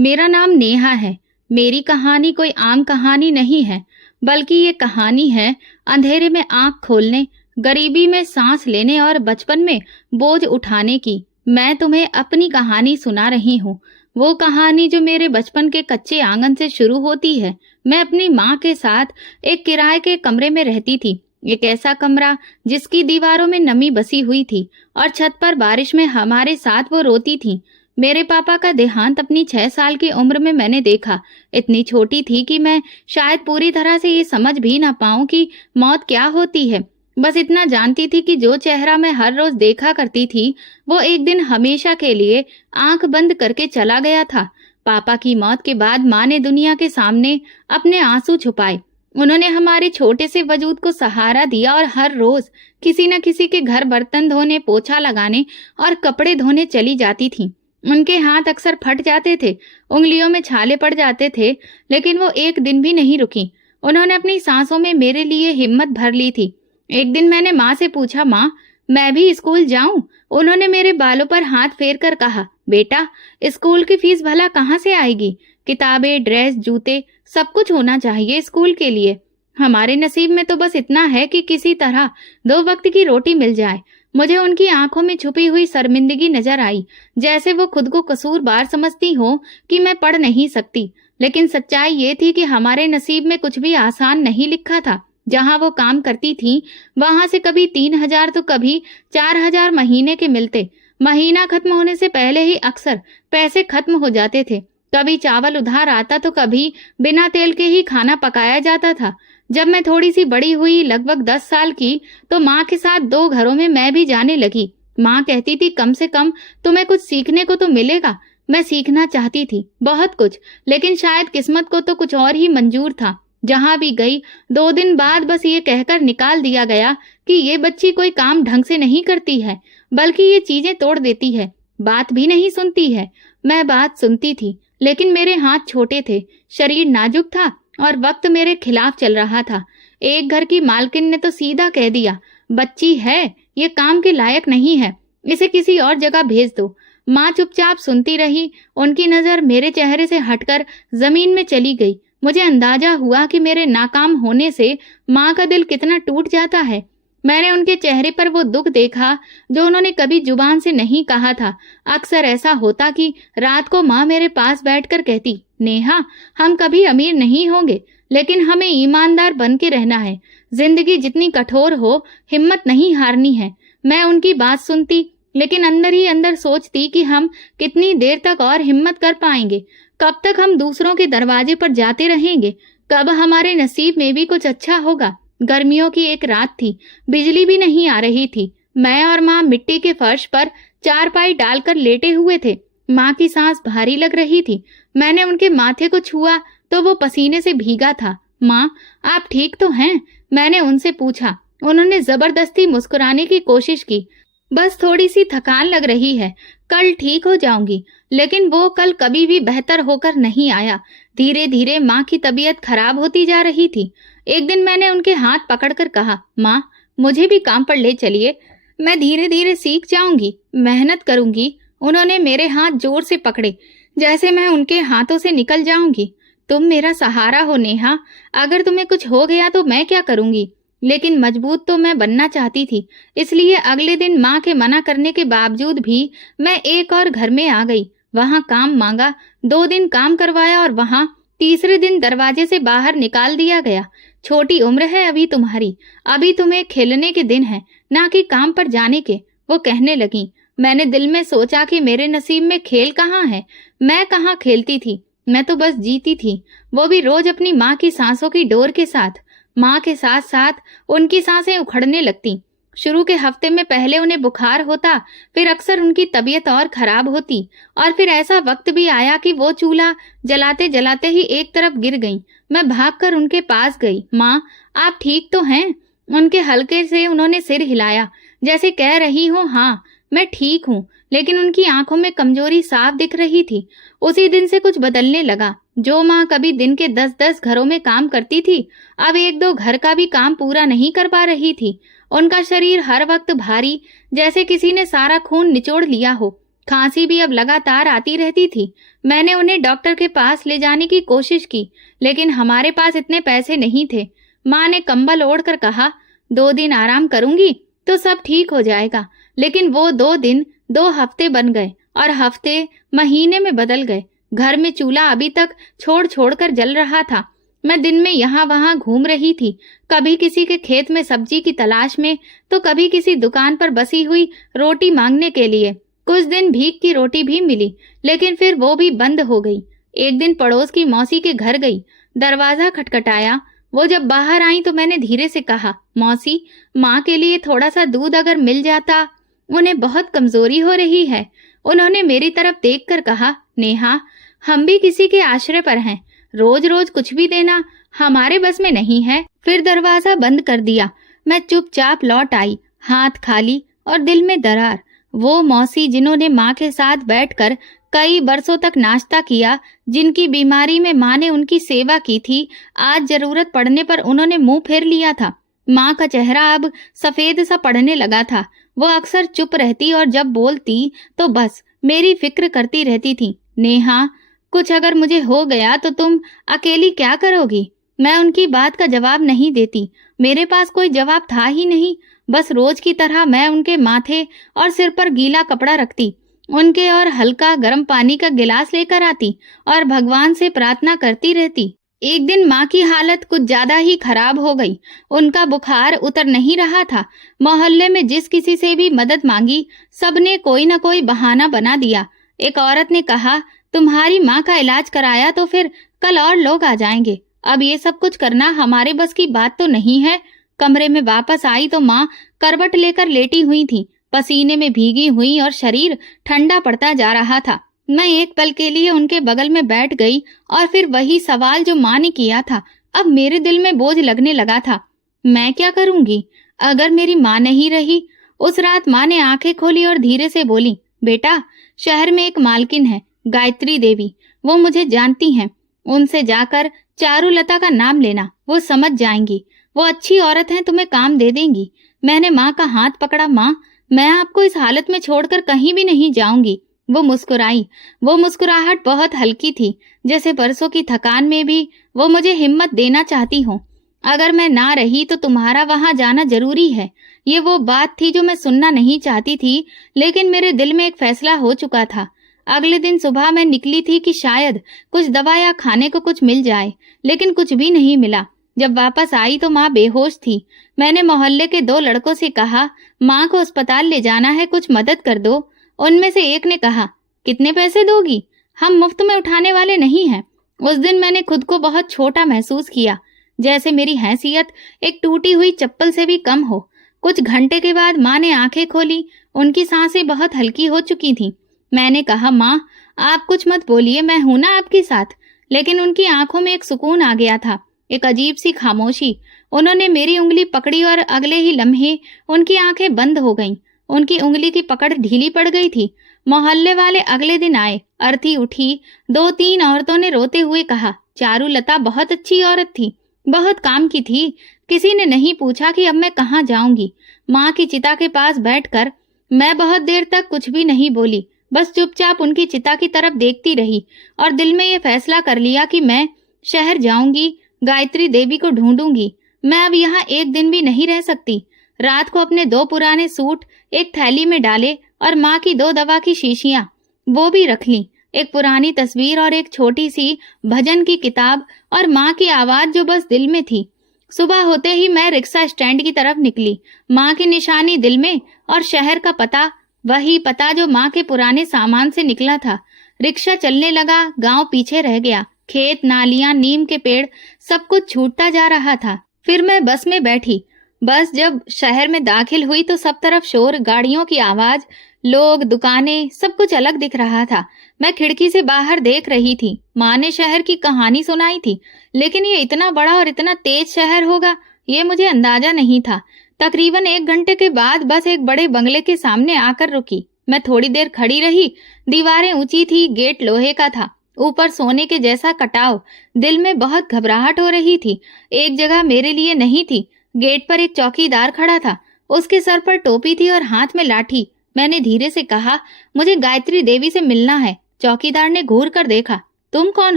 मेरा नाम नेहा है। मेरी कहानी कोई आम कहानी नहीं है, बल्कि ये कहानी है अंधेरे में आंख खोलने, गरीबी में सांस लेने और बचपन में बोझ उठाने की। मैं तुम्हें अपनी कहानी सुना रही हूँ, वो कहानी जो मेरे बचपन के कच्चे आंगन से शुरू होती है। मैं अपनी माँ के साथ एक किराए के कमरे में रहती थी। एक ऐसा कमरा जिसकी दीवारों में नमी बसी हुई थी और छत पर बारिश में हमारे साथ वो रोती थी। मेरे पापा का देहांत अपनी 6 साल की उम्र में मैंने देखा। इतनी छोटी थी कि मैं शायद पूरी तरह से ये समझ भी ना पाऊं कि मौत क्या होती है। बस इतना जानती थी कि जो चेहरा मैं हर रोज देखा करती थी, वो एक दिन हमेशा के लिए आंख बंद करके चला गया था। पापा की मौत के बाद माँ ने दुनिया के सामने अपने आंसू छुपाए। उन्होंने हमारे छोटे से वजूद को सहारा दिया और हर रोज किसी न किसी के घर बर्तन धोने, पोछा लगाने और कपड़े धोने चली जाती थी। उनके हाथ अक्सर फट जाते थे, उंगलियों में छाले पड़ जाते थे, लेकिन वो एक दिन भी नहीं रुकी। उन्होंने अपनी सांसों में मेरे लिए हिम्मत भर ली थी। एक दिन मैंने माँ से पूछा, माँ मैं भी स्कूल जाऊं? उन्होंने मेरे बालों पर हाथ फेर कर कहा, बेटा स्कूल की फीस भला कहाँ से आएगी? किताबें, ड्रेस, जूते सब कुछ होना चाहिए स्कूल के लिए। हमारे नसीब में तो बस इतना है कि किसी तरह 2 वक्त की रोटी मिल जाए। मुझे उनकी आंखों में छुपी हुई शर्मिंदगी नजर आई, जैसे वो खुद को कसूरवार समझती हो कि मैं पढ़ नहीं सकती। लेकिन सच्चाई ये थी कि हमारे नसीब में कुछ भी आसान नहीं लिखा था। जहां वो काम करती थी, वहां से कभी 3,000 तो कभी 4,000 महीने के मिलते। महीना खत्म होने से पहले ही अक्सर पैसे खत्म हो जाते थे। कभी चावल उधार आता तो कभी बिना तेल के ही खाना पकाया जाता था। जब मैं थोड़ी सी बड़ी हुई, लगभग 10 साल की, तो माँ के साथ 2 घरों में मैं भी जाने लगी। माँ कहती थी, कम से कम तुम्हें कुछ सीखने को तो मिलेगा। मैं सीखना चाहती थी बहुत कुछ, लेकिन शायद किस्मत को तो कुछ और ही मंजूर था। जहां भी गई 2 दिन बाद बस ये कहकर निकाल दिया गया कि ये बच्ची कोई काम ढंग से नहीं करती है, बल्कि ये चीजें तोड़ देती है, बात भी नहीं सुनती है। मैं बात सुनती थी, लेकिन मेरे हाथ छोटे थे, शरीर नाजुक था और वक्त मेरे खिलाफ चल रहा था। एक घर की मालकिन ने तो सीधा कह दिया, बच्ची है, ये काम के लायक नहीं है, इसे किसी और जगह भेज दो। माँ चुपचाप सुनती रही। उनकी नजर मेरे चेहरे से हटकर जमीन में चली गई। मुझे अंदाजा हुआ कि मेरे नाकाम होने से माँ का दिल कितना टूट जाता है। मैंने उनके चेहरे पर वो दुख देखा जो उन्होंने कभी जुबान से नहीं कहा था। अक्सर ऐसा होता कि रात को माँ मेरे पास बैठकर कहती, नेहा हम कभी अमीर नहीं होंगे, लेकिन हमें ईमानदार बन के रहना है। जिंदगी जितनी कठोर हो, हिम्मत नहीं हारनी है। मैं उनकी बात सुनती, लेकिन अंदर ही अंदर सोचती कि हम कितनी देर तक और हिम्मत कर पाएंगे। कब तक हम दूसरों के दरवाजे पर जाते रहेंगे? कब हमारे नसीब में भी कुछ अच्छा होगा? गर्मियों की एक रात थी, बिजली भी नहीं आ रही थी। मैं और माँ मिट्टी के फर्श पर चारपाई डालकर लेटे हुए थे। माँ की सांस भारी लग रही थी। मैंने उनके माथे को छुआ तो वो पसीने से भीगा था। माँ आप ठीक तो हैं? मैंने उनसे पूछा। उन्होंने जबरदस्ती मुस्कुराने की कोशिश की। बस थोड़ी सी थकान लग रही है, कल ठीक हो जाऊंगी। लेकिन वो कल कभी भी बेहतर होकर नहीं आया। धीरे धीरे माँ की तबीयत खराब होती जा रही थी। एक दिन मैंने उनके हाथ पकड़कर कहा, माँ मुझे भी काम पर ले चलिए, मैं धीरे धीरे सीख जाऊंगी, मेहनत करूंगी। उन्होंने मेरे हाथ जोर से पकड़े, जैसे मैं उनके हाथों से निकल जाऊंगी। तुम मेरा सहारा हो नेहा, अगर तुम्हें कुछ हो गया तो मैं क्या करूंगी? लेकिन मजबूत तो मैं बनना चाहती थी, इसलिए अगले दिन माँ के मना करने के बावजूद भी मैं एक और घर में आ गई। वहां काम मांगा, 2 दिन काम करवाया और वहां तीसरे दिन दरवाजे से बाहर निकाल दिया गया। छोटी उम्र है अभी तुम्हारी, अभी तुम्हें खेलने के दिन है, ना कि काम पर जाने के, वो कहने लगी। मैंने दिल में सोचा कि मेरे नसीब में खेल कहाँ है। मैं कहाँ खेलती थी, मैं तो बस जीती थी, वो भी रोज अपनी माँ की सांसों की डोर के साथ। माँ के साथ साथ उनकी सांसें उखड़ने लगती। शुरू के हफ्ते में पहले उन्हें बुखार होता, फिर अक्सर उनकी तबीयत और खराब होती, और फिर ऐसा वक्त भी आया कि वो चूल्हा जलाते जलाते ही एक तरफ गिर गईं। मैं भागकर उनके पास गई। माँ आप ठीक तो हैं? उनके हल्के से उन्होंने सिर हिलाया, जैसे कह रही हो हाँ मैं ठीक हूँ, लेकिन उनकी आंखों में कमजोरी साफ दिख रही थी। उसी दिन से कुछ बदलने लगा। जो माँ कभी दिन के 10-10 घरों में काम करती थी, अब 1-2 घर का भी काम पूरा नहीं कर पा रही थी। उनका शरीर हर वक्त भारी, जैसे किसी ने सारा खून निचोड़ लिया हो। खांसी भी अब लगातार आती रहती थी। मैंने उन्हें डॉक्टर के पास ले जाने की कोशिश की, लेकिन हमारे पास इतने पैसे नहीं थे। माँ ने कंबल ओढ़कर कहा, 2 दिन आराम करूंगी तो सब ठीक हो जाएगा। लेकिन वो 2 दिन 2 हफ्ते बन गए और हफ्ते महीने में बदल गए। घर में चूल्हा अभी तक छोड़ छोड़ कर जल रहा था। मैं दिन में यहाँ वहाँ घूम रही थी, कभी किसी के खेत में सब्जी की तलाश में, तो कभी किसी दुकान पर बसी हुई रोटी मांगने के लिए। कुछ दिन भीख की रोटी भी मिली, लेकिन फिर वो भी बंद हो गई। एक दिन पड़ोस की मौसी के घर गई, दरवाजा खटखटाया। वो जब बाहर आई तो मैंने धीरे से कहा, मौसी, माँ के लिए थोड़ा सा दूध अगर मिल जाता, उन्हें बहुत कमजोरी हो रही है। उन्होंने मेरी तरफ देखकर कहा, नेहा, हम भी किसी के आश्रय पर हैं, रोज रोज कुछ भी देना हमारे बस में नहीं है। फिर दरवाजा बंद कर दिया। मैं चुपचाप लौट आई, हाथ खाली और दिल में दरार। वो मौसी जिन्होंने माँ के साथ बैठकर कई बरसों तक नाश्ता किया, जिनकी बीमारी में माँ ने उनकी सेवा की थी, आज जरूरत पड़ने पर उन्होंने मुंह फेर लिया था। माँ का चेहरा अब सफेद सा पड़ने लगा था। वो अक्सर चुप रहती और जब बोलती तो बस मेरी फिक्र करती रहती थी। नेहा, कुछ अगर मुझे हो गया तो तुम अकेली क्या करोगी? मैं उनकी बात का जवाब नहीं देती। मेरे पास कोई जवाब था ही नहीं। बस रोज की तरह मैं उनके माथे और सिर पर गीला कपड़ा रखती, उनके और हल्का गर्म पानी का गिलास लेकर आती और भगवान से प्रार्थना करती रहती। एक दिन माँ की हालत कुछ ज्यादा ही खराब हो गई। उनका बुखार उतर नहीं रहा था। मोहल्ले में जिस किसी से भी मदद मांगी, सबने कोई न कोई बहाना बना दिया। एक औरत ने कहा, तुम्हारी माँ का इलाज कराया तो फिर कल और लोग आ जाएंगे। अब ये सब कुछ करना हमारे बस की बात तो नहीं है। कमरे में वापस आई तो माँ करवट लेकर लेटी हुई थी, पसीने में भीगी हुई और शरीर ठंडा पड़ता जा रहा था। मैं एक पल के लिए उनके बगल में बैठ गई और फिर वही सवाल जो माँ ने किया था, अब मेरे दिल में बोझ लगने लगा था। मैं क्या करूंगी अगर मेरी माँ नहीं रही? उस रात माँ ने आंखें खोली और धीरे से बोली, बेटा, शहर में एक मालकिन है, गायत्री देवी, वो मुझे जानती हैं। उनसे जाकर चारुलता का नाम लेना, वो समझ जाएंगी। वो अच्छी औरत हैं, तुम्हें काम दे देंगी। मैंने माँ का हाथ पकड़ा। माँ, मैं आपको इस हालत में छोड़कर कहीं भी नहीं जाऊंगी। वो मुस्कुराई। वो मुस्कुराहट बहुत हल्की थी, जैसे परसों की थकान में भी वो मुझे हिम्मत देना चाहती हो। अगर मैं ना रही तो तुम्हारा वहां जाना जरूरी है। ये वो बात थी जो मैं सुनना नहीं चाहती थी, लेकिन मेरे दिल में एक फैसला हो चुका था। अगले दिन सुबह मैं निकली थी कि शायद कुछ दवा या खाने को कुछ मिल जाए, लेकिन कुछ भी नहीं मिला। जब वापस आई तो माँ बेहोश थी। मैंने मोहल्ले के 2 लड़कों से कहा, माँ को अस्पताल ले जाना है, कुछ मदद कर दो। उनमें से एक ने कहा, कितने पैसे दोगी? हम मुफ्त में उठाने वाले नहीं हैं। उस दिन मैंने खुद को बहुत छोटा महसूस किया, जैसे मेरी हैसियत एक टूटी हुई चप्पल से भी कम हो। कुछ घंटे के बाद माँ ने आंखें खोली। उनकी सांसें बहुत हल्की हो चुकी थीं। मैंने कहा, माँ, आप कुछ मत बोलिए, मैं हूं ना आपके साथ। लेकिन उनकी आंखों में एक सुकून आ गया था, एक अजीब सी खामोशी। उन्होंने मेरी उंगली पकड़ी और अगले ही लम्हे उनकी आंखें बंद हो गईं। उनकी उंगली की पकड़ ढीली पड़ गई थी। मोहल्ले वाले अगले दिन आए। अर्थी उठी। 2-3 औरतों ने रोते हुए कहा, चारुलता बहुत अच्छी औरत थी, बहुत काम की थी। किसी ने नहीं पूछा कि अब मैं कहाँ जाऊंगी। माँ की चिता के पास बैठकर मैं बहुत देर तक कुछ भी नहीं बोली, बस चुपचाप उनकी चिता की तरफ देखती रही और दिल में ये फैसला कर लिया कि मैं शहर जाऊंगी, गायत्री देवी को ढूंढूंगी। मैं अब यहाँ एक दिन भी नहीं रह सकती। रात को अपने 2 पुराने सूट एक थैली में डाले और माँ की 2 दवा की शीशियां वो भी रख ली, एक पुरानी तस्वीर और एक छोटी सी भजन की किताब और माँ की आवाज जो बस दिल में थी। सुबह होते ही मैं रिक्शा स्टैंड की तरफ निकली। माँ की निशानी दिल में और शहर का पता, वही पता जो माँ के पुराने सामान से निकला था। रिक्शा चलने लगा। गांव पीछे रह गया। खेत, नालियां, नीम के पेड़, सब कुछ छूटता जा रहा था। फिर मैं बस में बैठी। बस जब शहर में दाखिल हुई तो सब तरफ शोर, गाड़ियों की आवाज, लोग, दुकानें, सब कुछ अलग दिख रहा था। मैं खिड़की से बाहर देख रही थी। माँ ने शहर की कहानी सुनाई थी, लेकिन ये इतना बड़ा और इतना तेज शहर होगा, ये मुझे अंदाजा नहीं था। तकरीबन 1 घंटे के बाद बस एक बड़े बंगले के सामने आकर रुकी। मैं थोड़ी देर खड़ी रही। दीवारें ऊंची थी, गेट लोहे का था, ऊपर सोने के जैसा कटाव। दिल में बहुत घबराहट हो रही थी। एक जगह मेरे लिए नहीं थी। गेट पर एक चौकीदार खड़ा था। उसके सर पर टोपी थी और हाथ में लाठी। मैंने धीरे से कहा, मुझे गायत्री देवी से मिलना है। चौकीदार ने घूर कर देखा। तुम कौन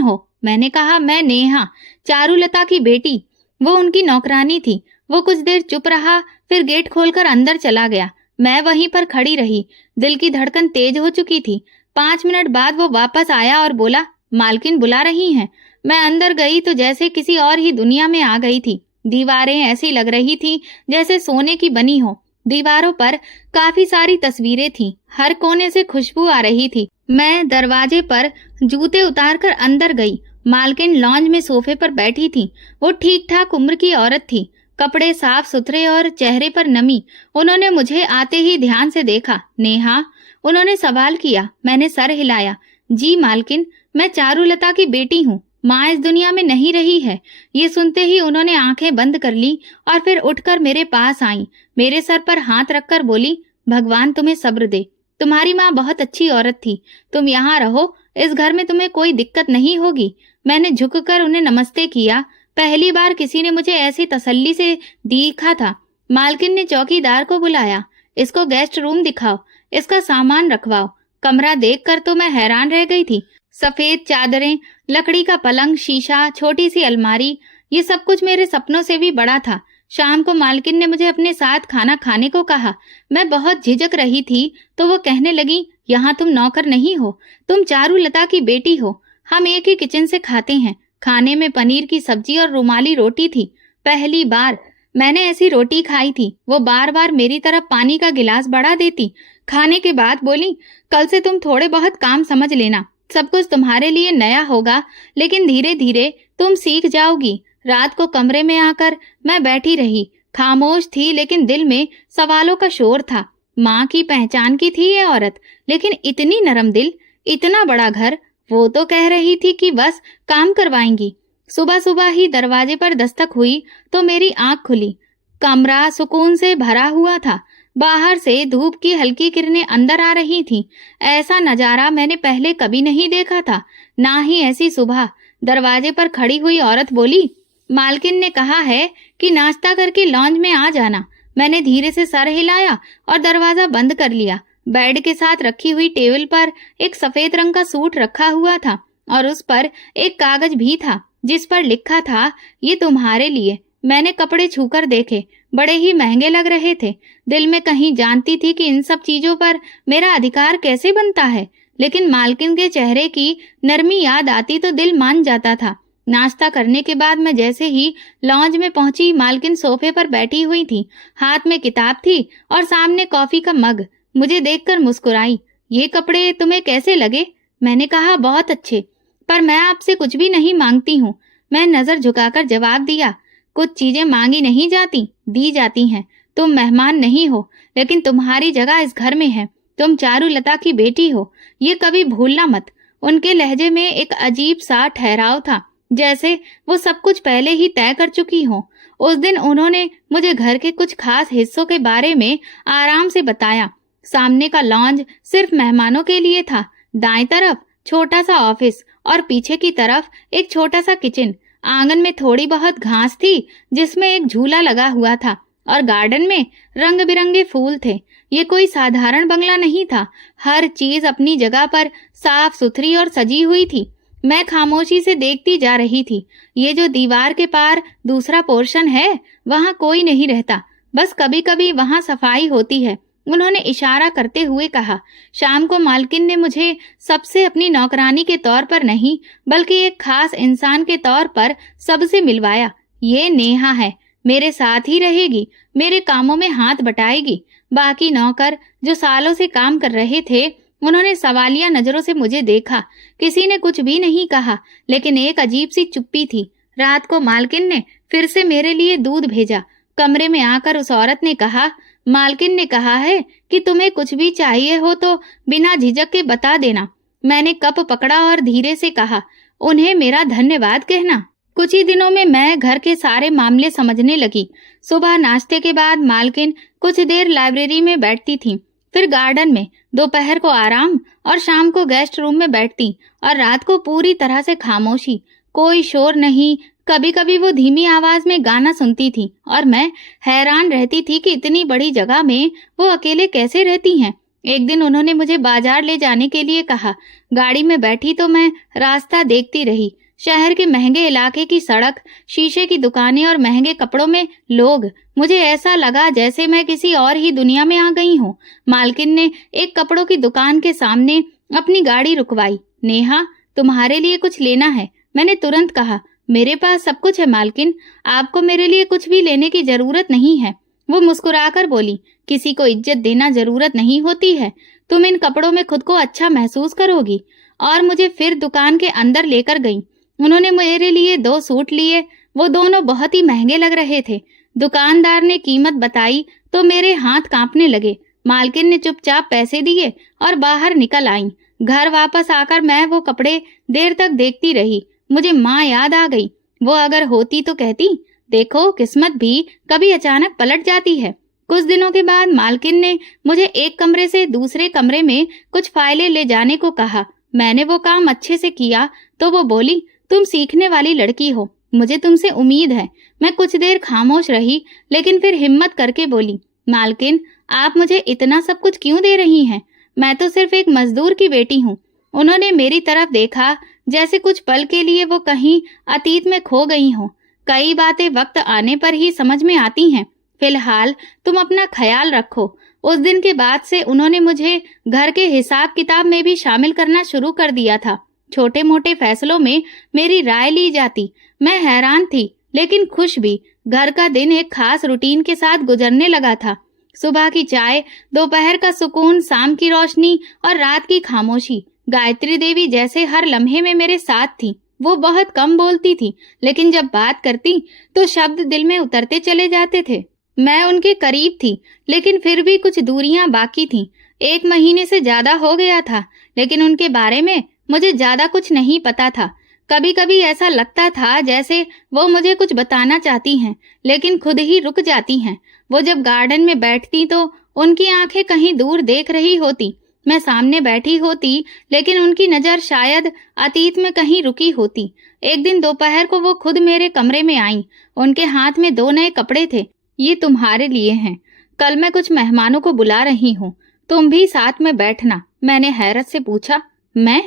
हो? मैंने कहा, मैं नेहा, चारुलता की बेटी। वो उनकी नौकरानी थी। वो कुछ देर चुप रहा, फिर गेट खोलकर अंदर चला गया। मैं वहीं पर खड़ी रही। दिल की धड़कन तेज हो चुकी थी। 5 मिनट बाद वो वापस आया और बोला, मालकिन बुला रही हैं। मैं अंदर गई तो जैसे किसी और ही दुनिया में आ गई थी। दीवारें ऐसी लग रही थी जैसे सोने की बनी हो। दीवारों पर काफी सारी तस्वीरें थीं। हर कोने से खुशबू आ रही थी। मैं दरवाजे पर जूते उतारकर अंदर गई। मालकिन लॉन्ज में सोफे पर बैठी थी। वो ठीक ठाक उम्र की औरत थी, कपड़े साफ सुथरे और चेहरे पर नमी। उन्होंने मुझे आते ही ध्यान से देखा। नेहा, उन्होंने सवाल किया। मैंने सर हिलाया। जी मालकिन, मैं चारुलता की बेटी हूँ। माँ इस दुनिया में नहीं रही है। ये सुनते ही उन्होंने आंखें बंद कर ली और फिर उठकर मेरे पास आईं। मेरे सर पर हाथ रखकर बोली, भगवान तुम्हें सब्र दे। तुम्हारी माँ बहुत अच्छी औरत थी। तुम यहाँ रहो, इस घर में तुम्हें कोई दिक्कत नहीं होगी। मैंने झुककर उन्हें नमस्ते किया। पहली बार किसी ने मुझे ऐसी तसल्ली से देखा था। मालकिन ने चौकीदार को बुलाया। इसको गेस्ट रूम दिखाओ, इसका सामान रखवाओ। कमरा देखकर तो मैं हैरान रह गई थी। सफेद चादरें, लकड़ी का पलंग, शीशा, छोटी सी अलमारी, ये सब कुछ मेरे सपनों से भी बड़ा था। शाम को मालकिन ने मुझे अपने साथ खाना खाने को कहा। मैं बहुत झिझक रही थी तो वो कहने लगी, यहाँ तुम नौकर नहीं हो, तुम चारुलता की बेटी हो। हम एक ही किचन से खाते हैं। खाने में पनीर की सब्जी और रुमाली रोटी थी। पहली बार मैंने ऐसी रोटी खाई थी। वो बार बार मेरी तरफ पानी का गिलास बढ़ा देती। खाने के बाद बोली, कल से तुम थोड़े बहुत काम समझ लेना। सब कुछ तुम्हारे लिए नया होगा, लेकिन धीरे धीरे तुम सीख जाओगी। रात को कमरे में आकर मैं बैठी रही। खामोश थी, लेकिन दिल में सवालों का शोर था। माँ की पहचान की थी ये औरत, लेकिन इतनी नरम दिल, इतना बड़ा घर। वो तो कह रही थी कि बस काम करवाएंगी। सुबह सुबह ही दरवाजे पर दस्तक हुई तो मेरी आंख खुली। कमरा सुकून से भरा हुआ था। बाहर से धूप की हल्की किरणें अंदर आ रही थीं। ऐसा नजारा मैंने पहले कभी नहीं देखा था, ना ही ऐसी सुबह। दरवाजे पर खड़ी हुई औरत बोली, मालकिन ने कहा है कि नाश्ता करके लॉन्ज में आ जाना। मैंने धीरे से सर हिलाया और दरवाजा बंद कर लिया। बेड के साथ रखी हुई टेबल पर एक सफेद रंग का सूट रखा हुआ था और उस पर एक कागज भी था जिस पर लिखा था, ये तुम्हारे लिए। मैंने कपड़े छूकर देखे, बड़े ही महंगे लग रहे थे। दिल में कहीं जानती थी कि इन सब चीजों पर मेरा अधिकार कैसे बनता है, लेकिन मालकिन के चेहरे की नरमी याद आती तो दिल मान जाता था। नाश्ता करने के बाद मैं जैसे ही लॉन्ज में पहुंची, मालकिन सोफे पर बैठी हुई थी। हाथ में किताब थी और सामने कॉफी का मग। मुझे देखकर मुस्कुराई। ये कपड़े तुम्हें कैसे लगे? मैंने कहा, बहुत अच्छे, पर मैं आपसे कुछ भी नहीं मांगती हूँ। मैं नजर झुकाकर जवाब दिया, कुछ चीजें मांगी नहीं जाती, दी जाती हैं। तुम मेहमान नहीं हो, लेकिन तुम्हारी जगह इस घर में है। तुम चारुलता की बेटी हो, ये कभी भूलना मत। उनके लहजे में एक अजीब सा ठहराव था, जैसे वो सब कुछ पहले ही तय कर चुकी हो। उस दिन उन्होंने मुझे घर के कुछ खास हिस्सों के बारे में आराम से बताया। सामने का लॉन्ज सिर्फ मेहमानों के लिए था। दाएं तरफ छोटा सा ऑफिस और पीछे की तरफ एक छोटा सा किचन। आंगन में थोड़ी बहुत घास थी जिसमें एक झूला लगा हुआ था और गार्डन में रंग बिरंगे फूल थे। ये कोई साधारण बंगला नहीं था। हर चीज अपनी जगह पर साफ सुथरी और सजी हुई थी। मैं खामोशी से देखती जा रही थी। ये जो दीवार के पार दूसरा पोर्शन है, वहाँ कोई नहीं रहता, बस कभी कभी वहाँ सफाई होती है। उन्होंने इशारा करते हुए कहा। शाम को मालकिन ने मुझे सबसे अपनी नौकरानी के तौर पर नहीं, बल्कि एक खास इंसान के तौर पर सबसे मिलवाया। ये नेहा है, मेरे साथ ही रहेगी, मेरे कामों में हाथ बटाएगी। बाकी नौकर जो सालों से काम कर रहे थे, उन्होंने सवालिया नजरों से मुझे देखा। किसी ने कुछ भी नहीं कहा, लेकिन एक अजीब सी चुप्पी थी। रात को मालकिन ने फिर से मेरे लिए दूध भेजा। कमरे में आकर उस औरत ने कहा, मालकिन ने कहा है कि तुम्हें कुछ भी चाहिए हो तो बिना झिझक के बता देना। मैंने कप पकड़ा और धीरे से कहा, उन्हें मेरा धन्यवाद कहना। कुछ ही दिनों में मैं घर के सारे मामले समझने लगी। सुबह नाश्ते के बाद मालकिन कुछ देर लाइब्रेरी में बैठती थी, फिर गार्डन में, दोपहर को आराम और शाम को गेस्ट रूम में बैठती, और रात को पूरी तरह से खामोशी, कोई शोर नहीं। कभी कभी वो धीमी आवाज में गाना सुनती थी और मैं हैरान रहती थी कि इतनी बड़ी जगह में वो अकेले कैसे रहती हैं। एक दिन उन्होंने मुझे बाजार ले जाने के लिए कहा। गाड़ी में बैठी तो मैं रास्ता देखती रही। शहर के महंगे इलाके की सड़क, शीशे की दुकानें और महंगे कपड़ों में लोग। मुझे ऐसा लगा जैसे मैं किसी और ही दुनिया में आ गई हूँ। मालकिन ने एक कपड़ों की दुकान के सामने अपनी गाड़ी रुकवाई। नेहा, तुम्हारे लिए कुछ लेना है? मैंने तुरंत कहा, मेरे पास सब कुछ है मालकिन, आपको मेरे लिए कुछ भी लेने की जरूरत नहीं है। वो मुस्कुराकर बोली, किसी को इज्जत देना जरूरत नहीं होती है। तुम इन कपड़ों में खुद को अच्छा महसूस करोगी। और मुझे फिर दुकान के अंदर लेकर गई। उन्होंने मेरे लिए 2 सूट लिए। वो दोनों बहुत ही महंगे लग रहे थे। दुकानदार ने कीमत बताई तो मेरे हाथ कांपने लगे। मालकिन ने चुपचाप पैसे दिए और बाहर निकल आईं। घर वापस आकर मैं वो कपड़े देर तक देखती रही। मुझे माँ याद आ गई। वो अगर होती तो कहती, देखो किस्मत भी कभी अचानक पलट जाती है। कुछ दिनों के बाद मालकिन ने मुझे एक कमरे से दूसरे कमरे में कुछ फाइलें ले जाने को कहा। मैंने वो काम अच्छे से किया तो वो बोली, तुम सीखने वाली लड़की हो, मुझे तुमसे उम्मीद है। मैं कुछ देर खामोश रही, लेकिन फिर हिम्मत करके बोली, मालकिन आप मुझे इतना सब कुछ क्यों दे रही हैं? मैं तो सिर्फ एक मजदूर की बेटी हूँ। उन्होंने मेरी तरफ देखा जैसे कुछ पल के लिए वो कहीं अतीत में खो गई हो। कई बातें वक्त आने पर ही समझ में आती हैं। फिलहाल तुम अपना ख्याल रखो। उस दिन के बाद से उन्होंने मुझे घर के हिसाब किताब में भी शामिल करना शुरू कर दिया था। छोटे मोटे फैसलों में मेरी राय ली जाती। मैं हैरान थी लेकिन खुश भी। घर का दिन एक खास रूटीन के साथ गुजरने लगा था। सुबह की चाय, दोपहर का सुकून, शाम की रोशनी और रात की खामोशी। गायत्री देवी जैसे हर लम्हे में मेरे साथ थी। वो बहुत कम बोलती थी, लेकिन जब बात करती तो शब्द दिल में उतरते चले जाते थे। मैं उनके करीब थी, लेकिन फिर भी कुछ दूरियां बाकी थीं। 1 महीने से ज्यादा हो गया था, लेकिन उनके बारे में मुझे ज्यादा कुछ नहीं पता था। कभी कभी ऐसा लगता था जैसे वो मुझे कुछ बताना चाहती हैं, लेकिन खुद ही रुक जाती हैं। वो जब गार्डन में बैठती तो उनकी आंखें कहीं दूर देख रही होती। मैं सामने बैठी होती, लेकिन उनकी नजर शायद अतीत में कहीं रुकी होती। एक दिन दोपहर को वो खुद मेरे कमरे में आईं। उनके हाथ में 2 नए कपड़े थे। ये तुम्हारे लिए हैं। कल मैं कुछ मेहमानों को बुला रही हूँ, तुम भी साथ में बैठना। मैंने हैरत से पूछा, मैं?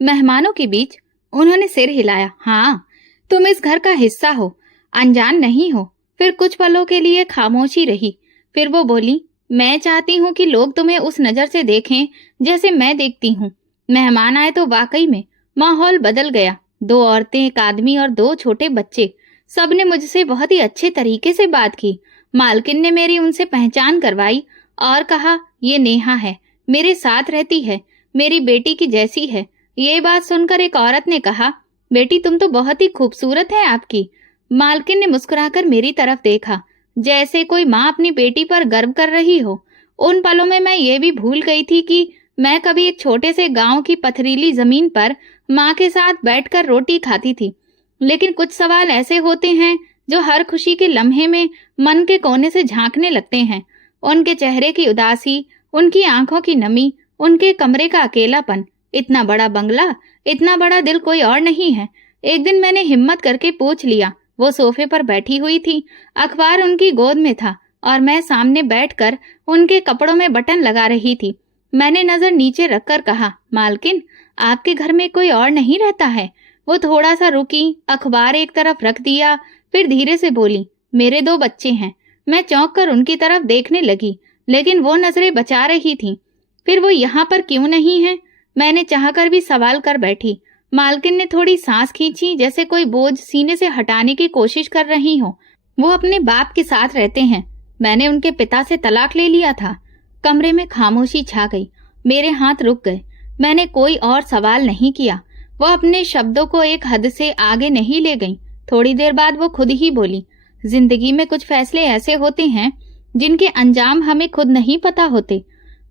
मेहमानों के बीच? उन्होंने सिर हिलाया। हाँ, तुम इस घर का हिस्सा हो, अनजान नहीं हो। फिर कुछ पलों के लिए खामोशी रही। फिर वो बोली, मैं चाहती हूँ कि लोग तुम्हें उस नजर से देखें जैसे मैं देखती हूँ। मेहमान आए तो वाकई में माहौल बदल गया। 2 औरतें, एक आदमी और 2 छोटे बच्चे। सबने मुझसे बहुत ही अच्छे तरीके से बात की। मालकिन ने मेरी उनसे पहचान करवाई और कहा, ये नेहा है, मेरे साथ रहती है, मेरी बेटी की जैसी है। ये बात सुनकर एक औरत ने कहा, बेटी तुम तो बहुत ही खूबसूरत है आपकी। मालकिन ने मुस्कुराकर मेरी तरफ देखा, जैसे कोई माँ अपनी बेटी पर गर्व कर रही हो। उन पलों में मैं ये भी भूल गई थी कि मैं कभी एक छोटे से गांव की पथरीली जमीन पर माँ के साथ बैठकर रोटी खाती थी। लेकिन कुछ सवाल ऐसे होते हैं जो हर खुशी के लम्हे में मन के कोने से झांकने लगते हैं। उनके चेहरे की उदासी, उनकी आंखों की नमी, उनके कमरे का अकेलापन। इतना बड़ा बंगला, इतना बड़ा दिल कोई और नहीं है। एक दिन मैंने हिम्मत करके पूछ लिया। वो सोफे पर बैठी हुई थी, अखबार उनकी गोद में था और मैं सामने बैठकर उनके कपड़ों में बटन लगा रही थी। मैंने नजर नीचे रखकर कहा, मालकिन आपके घर में कोई और नहीं रहता है? वो थोड़ा सा रुकी, अखबार एक तरफ रख दिया, फिर धीरे से बोली, मेरे 2 बच्चे हैं। मैं चौंक कर उनकी तरफ देखने लगी, लेकिन वो नजरें बचा रही थी। फिर वो यहाँ पर क्यों नहीं है? मैंने चाहकर भी सवाल कर बैठी। मालकिन ने थोड़ी सांस खींची, जैसे कोई बोझ सीने से हटाने की कोशिश कर रही हो। वो अपने बाप के साथ रहते हैं। मैंने उनके पिता से तलाक ले लिया था। कमरे में खामोशी छा गई। मेरे हाथ रुक गए। मैंने कोई और सवाल नहीं किया। वो अपने शब्दों को एक हद से आगे नहीं ले गई। थोड़ी देर बाद वो खुद ही बोली, जिंदगी में कुछ फैसले ऐसे होते हैं जिनके अंजाम हमें खुद नहीं पता होते।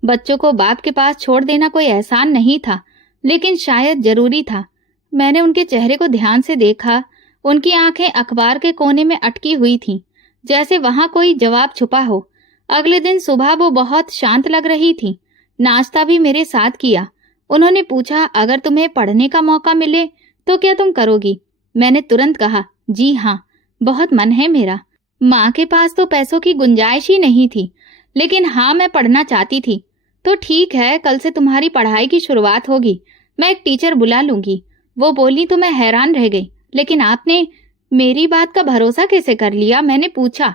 बच्चों को बाप के पास छोड़ देना कोई एहसान नहीं था, लेकिन शायद जरूरी था। मैंने उनके चेहरे को ध्यान से देखा। उनकी आंखें अखबार के कोने में अटकी हुई थीं, जैसे वहां कोई जवाब छुपा हो। अगले दिन सुबह वो बहुत शांत लग रही थी। नाश्ता भी मेरे साथ किया। उन्होंने पूछा, अगर तुम्हें पढ़ने का मौका मिले तो क्या तुम करोगी? मैंने तुरंत कहा, जी हाँ, बहुत मन है मेरा। माँ के पास तो पैसों की गुंजाइश ही नहीं थी, लेकिन हाँ, मैं पढ़ना चाहती थी। तो ठीक है, कल से तुम्हारी पढ़ाई की शुरुआत होगी, मैं एक टीचर बुला लूंगी। वो बोली तो मैं हैरान रह गई। लेकिन आपने मेरी बात का भरोसा कैसे कर लिया? मैंने पूछा।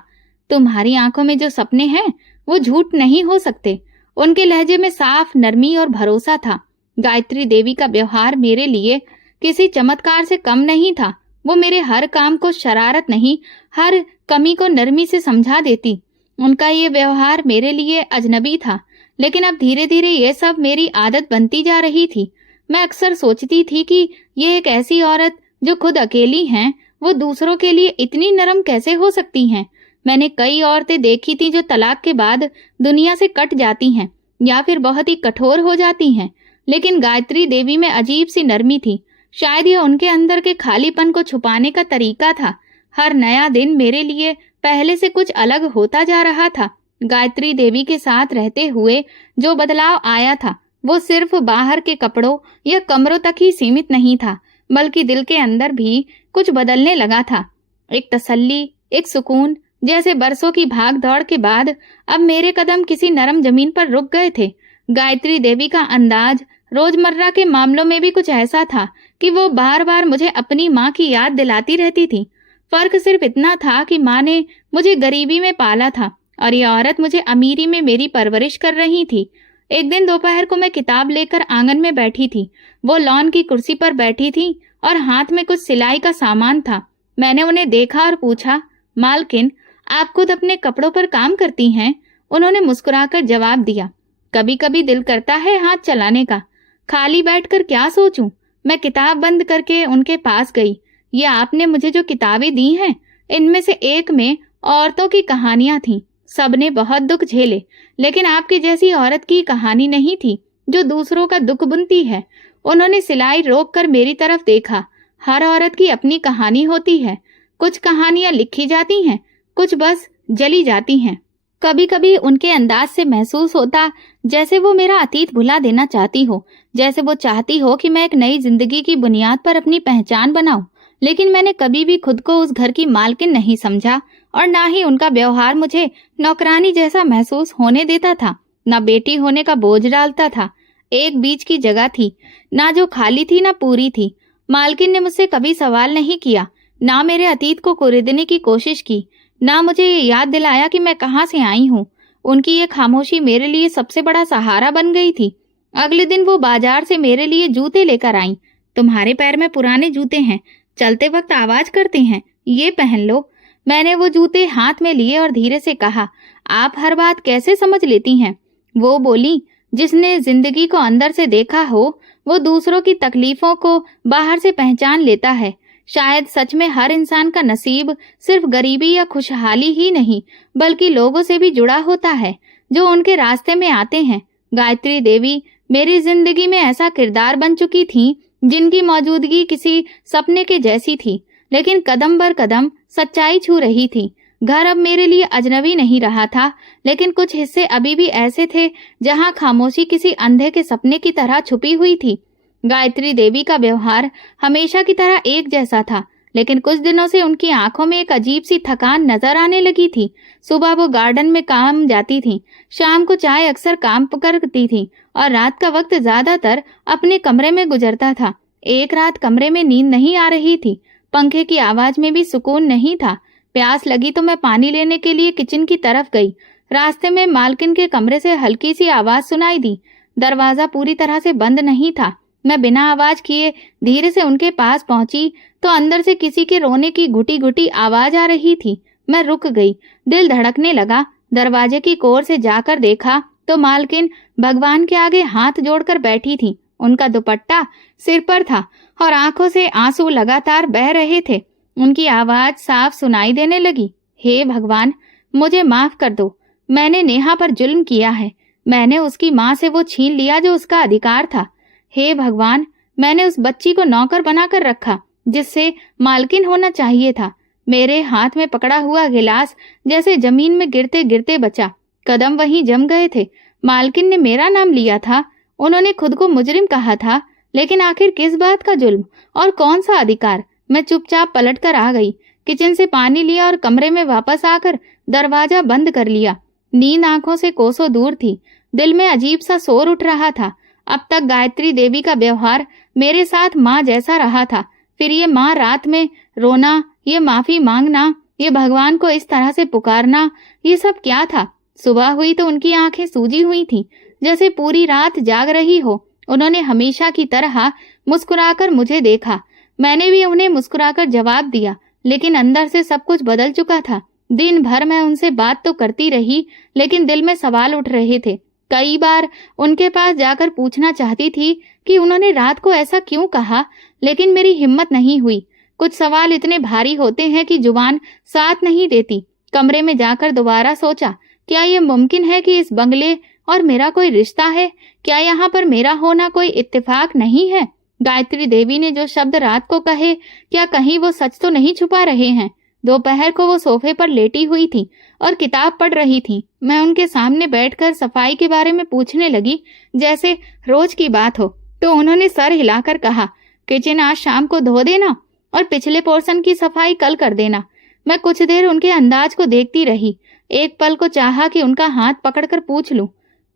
तुम्हारी आंखों में जो सपने हैं वो झूठ नहीं हो सकते। उनके लहजे में साफ नरमी और भरोसा था। गायत्री देवी का व्यवहार मेरे लिए किसी चमत्कार से कम नहीं था। वो मेरे हर काम को शरारत नहीं, हर कमी को नरमी से समझा देती। उनका ये व्यवहार मेरे लिए अजनबी था, लेकिन अब धीरे धीरे ये सब मेरी आदत बनती जा रही थी। मैं अक्सर सोचती थी कि ये एक ऐसी औरत जो खुद अकेली हैं, वो दूसरों के लिए इतनी नरम कैसे हो सकती हैं। मैंने कई औरतें देखी थी जो तलाक के बाद दुनिया से कट जाती हैं या फिर बहुत ही कठोर हो जाती हैं, लेकिन गायत्री देवी में अजीब सी नरमी थी। शायद ये उनके अंदर के खालीपन को छुपाने का तरीका था। हर नया दिन मेरे लिए पहले से कुछ अलग होता जा रहा था। गायत्री देवी के साथ रहते हुए जो बदलाव आया था वो सिर्फ बाहर के कपड़ों या कमरों तक ही सीमित नहीं था, बल्कि दिल के अंदर भी कुछ बदलने लगा था। एक तसल्ली, एक सुकून, जैसे बरसों की भाग दौड़ के बाद अब मेरे कदम किसी नरम जमीन पर रुक गए थे। गायत्री देवी का अंदाज रोजमर्रा के मामलों में भी कुछ ऐसा था कि वो बार बार मुझे अपनी माँ की याद दिलाती रहती थी। फर्क सिर्फ इतना था कि माँ ने मुझे गरीबी में पाला था और ये औरत मुझे अमीरी में मेरी परवरिश कर रही थी। एक दिन दोपहर को मैं किताब लेकर आंगन में बैठी थी। वो लॉन की कुर्सी पर बैठी थी और हाथ में कुछ सिलाई का सामान था। मैंने उन्हें देखा और पूछा, मालकिन, आप खुद अपने कपड़ों पर काम करती हैं? उन्होंने मुस्कुराकर जवाब दिया, कभी कभी दिल करता है हाथ चलाने का। खाली बैठकर क्या सोचूं? मैं किताब बंद करके उनके पास गई। ये आपने मुझे जो किताबें दी हैं, इनमें से एक में औरतों की कहानियां थीं। सबने बहुत दुख झेले, लेकिन आपकी जैसी औरत की कहानी नहीं थी जो दूसरों का दुख बुनती है। उन्होंने सिलाई रोक कर मेरी तरफ देखा। हर औरत की अपनी कहानी होती है। कुछ कहानियां लिखी जाती हैं, कुछ बस जली जाती हैं। कभी कभी उनके अंदाज से महसूस होता जैसे वो मेरा अतीत भुला देना चाहती हो, जैसे वो चाहती हो कि मैं एक नई जिंदगी की बुनियाद पर अपनी पहचान बनाऊं। लेकिन मैंने कभी भी खुद को उस घर की मालकिन नहीं समझा और ना ही उनका व्यवहार मुझे नौकरानी जैसा महसूस होने देता था। ना बेटी होने का बोझ डालता था। एक बीच की जगह थी, ना जो खाली थी ना पूरी थी। मालकिन ने मुझसे कभी सवाल नहीं किया, ना मेरे अतीत को कुरेदने की कोशिश की, ना मुझे ये याद दिलाया कि मैं कहाँ से आई हूँ। उनकी ये खामोशी मेरे लिए सबसे बड़ा सहारा बन गई थी। अगले दिन वो बाजार से मेरे लिए जूते लेकर आईं। तुम्हारे पैर में पुराने जूते हैं, चलते वक्त आवाज करते हैं, ये पहन लो। मैंने वो जूते हाथ में लिए और धीरे से कहा, आप हर बात कैसे समझ लेती हैं? वो बोली, जिसने जिंदगी को अंदर से देखा हो वो दूसरों की तकलीफों को बाहर से पहचान लेता है। शायद सच में हर इंसान का नसीब सिर्फ गरीबी या खुशहाली ही नहीं, बल्कि लोगों से भी जुड़ा होता है जो उनके रास्ते में आते हैं। गायत्री देवी मेरी जिंदगी में ऐसा किरदार बन चुकी थी जिनकी मौजूदगी किसी सपने के जैसी थी, लेकिन कदम बर कदम सच्चाई छू रही थी। घर अब मेरे लिए अजनबी नहीं रहा था, लेकिन कुछ हिस्से अभी भी ऐसे थे जहां खामोशी किसी अंधे के सपने की तरह छुपी हुई थी। गायत्री देवी का व्यवहार हमेशा की तरह एक जैसा था, लेकिन कुछ दिनों से उनकी आंखों में एक अजीब सी थकान नजर आने लगी थी। सुबह वो गार्डन में काम जाती थी, शाम को चाय अक्सर काम करती थी और रात का वक्त ज्यादातर अपने कमरे में गुजरता था। एक रात कमरे में नींद नहीं आ रही थी, पंखे की आवाज में भी सुकून नहीं था। प्यास लगी तो मैं पानी लेने के लिए किचन की तरफ गई। रास्ते में मालकिन के कमरे से हल्की सी आवाज सुनाई दी। दरवाजा पूरी तरह से बंद नहीं था। मैं बिना आवाज किए धीरे से उनके पास पहुंची तो अंदर से किसी के रोने की घुटी घुटी आवाज आ रही थी। मैं रुक गई, दिल धड़कने लगा। दरवाजे की कोर से जाकर देखा तो मालकिन भगवान के आगे हाथ जोड़कर बैठी थी। उनका दुपट्टा सिर पर था और आंखों से आंसू लगातार बह रहे थे। उनकी आवाज साफ सुनाई देने लगी, हे भगवान, मुझे माफ कर दो। मैंने नेहा पर जुल्म किया है। मैंने उसकी माँ से वो छीन लिया जो उसका अधिकार था। हे भगवान, मैंने उस बच्ची को नौकर बनाकर रखा जिससे मालकिन होना चाहिए था। मेरे हाथ में पकड़ा हुआ गिलास जैसे जमीन में गिरते गिरते बचा। कदम वहीं जम गए थे। मालकिन ने मेरा नाम लिया था, उन्होंने खुद को मुजरिम कहा था, लेकिन आखिर किस बात का जुल्म और कौन सा अधिकार? मैं चुपचाप पलट कर आ गई, किचन से पानी लिया और कमरे में वापस आकर दरवाजा बंद कर लिया। नींद आंखों से कोसों दूर थी। दिल में अजीब सा शोर उठ रहा था। अब तक गायत्री देवी का व्यवहार मेरे साथ माँ जैसा रहा था, फिर ये माँ रात में रोना, ये माफी मांगना, ये भगवान को इस तरह से पुकारना, ये सब क्या था? सुबह हुई तो उनकी आंखें सूजी हुई थीं, जैसे पूरी रात जाग रही हो। उन्होंने हमेशा की तरह मुस्कुराकर मुझे देखा। मैंने भी उन्हें मुस्कुराकर जवाब दिया, लेकिन अंदर से सब कुछ बदल चुका था। दिन भर मैं उनसे बात तो करती रही, लेकिन दिल में सवाल उठ रहे थे। कई बार उनके पास जाकर पूछना चाहती थी कि उन्होंने रात को ऐसा क्यों कहा, लेकिन मेरी हिम्मत नहीं हुई। कुछ सवाल इतने भारी होते हैं कि जुबान साथ नहीं देती। कमरे में जाकर दोबारा सोचा, क्या ये मुमकिन है कि इस बंगले और मेरा कोई रिश्ता है? क्या यहाँ पर मेरा होना कोई इत्तेफाक नहीं है? गायत्री देवी ने जो शब्द रात को कहे, क्या कहीं वो सच तो नहीं छुपा रहे हैं? दोपहर को वो सोफे पर लेटी हुई थी और किताब पढ़ रही थी। मैं उनके सामने बैठकर सफाई के बारे में पूछने लगी, जैसे रोज की बात हो, तो उन्होंने सर हिलाकर कहा, किचन आज शाम को धो देना और पिछले पोर्शन की सफाई कल कर देना। मैं कुछ देर उनके अंदाज को देखती रही। एक पल को चाहा कि उनका हाथ पकड़कर पूछ लूं,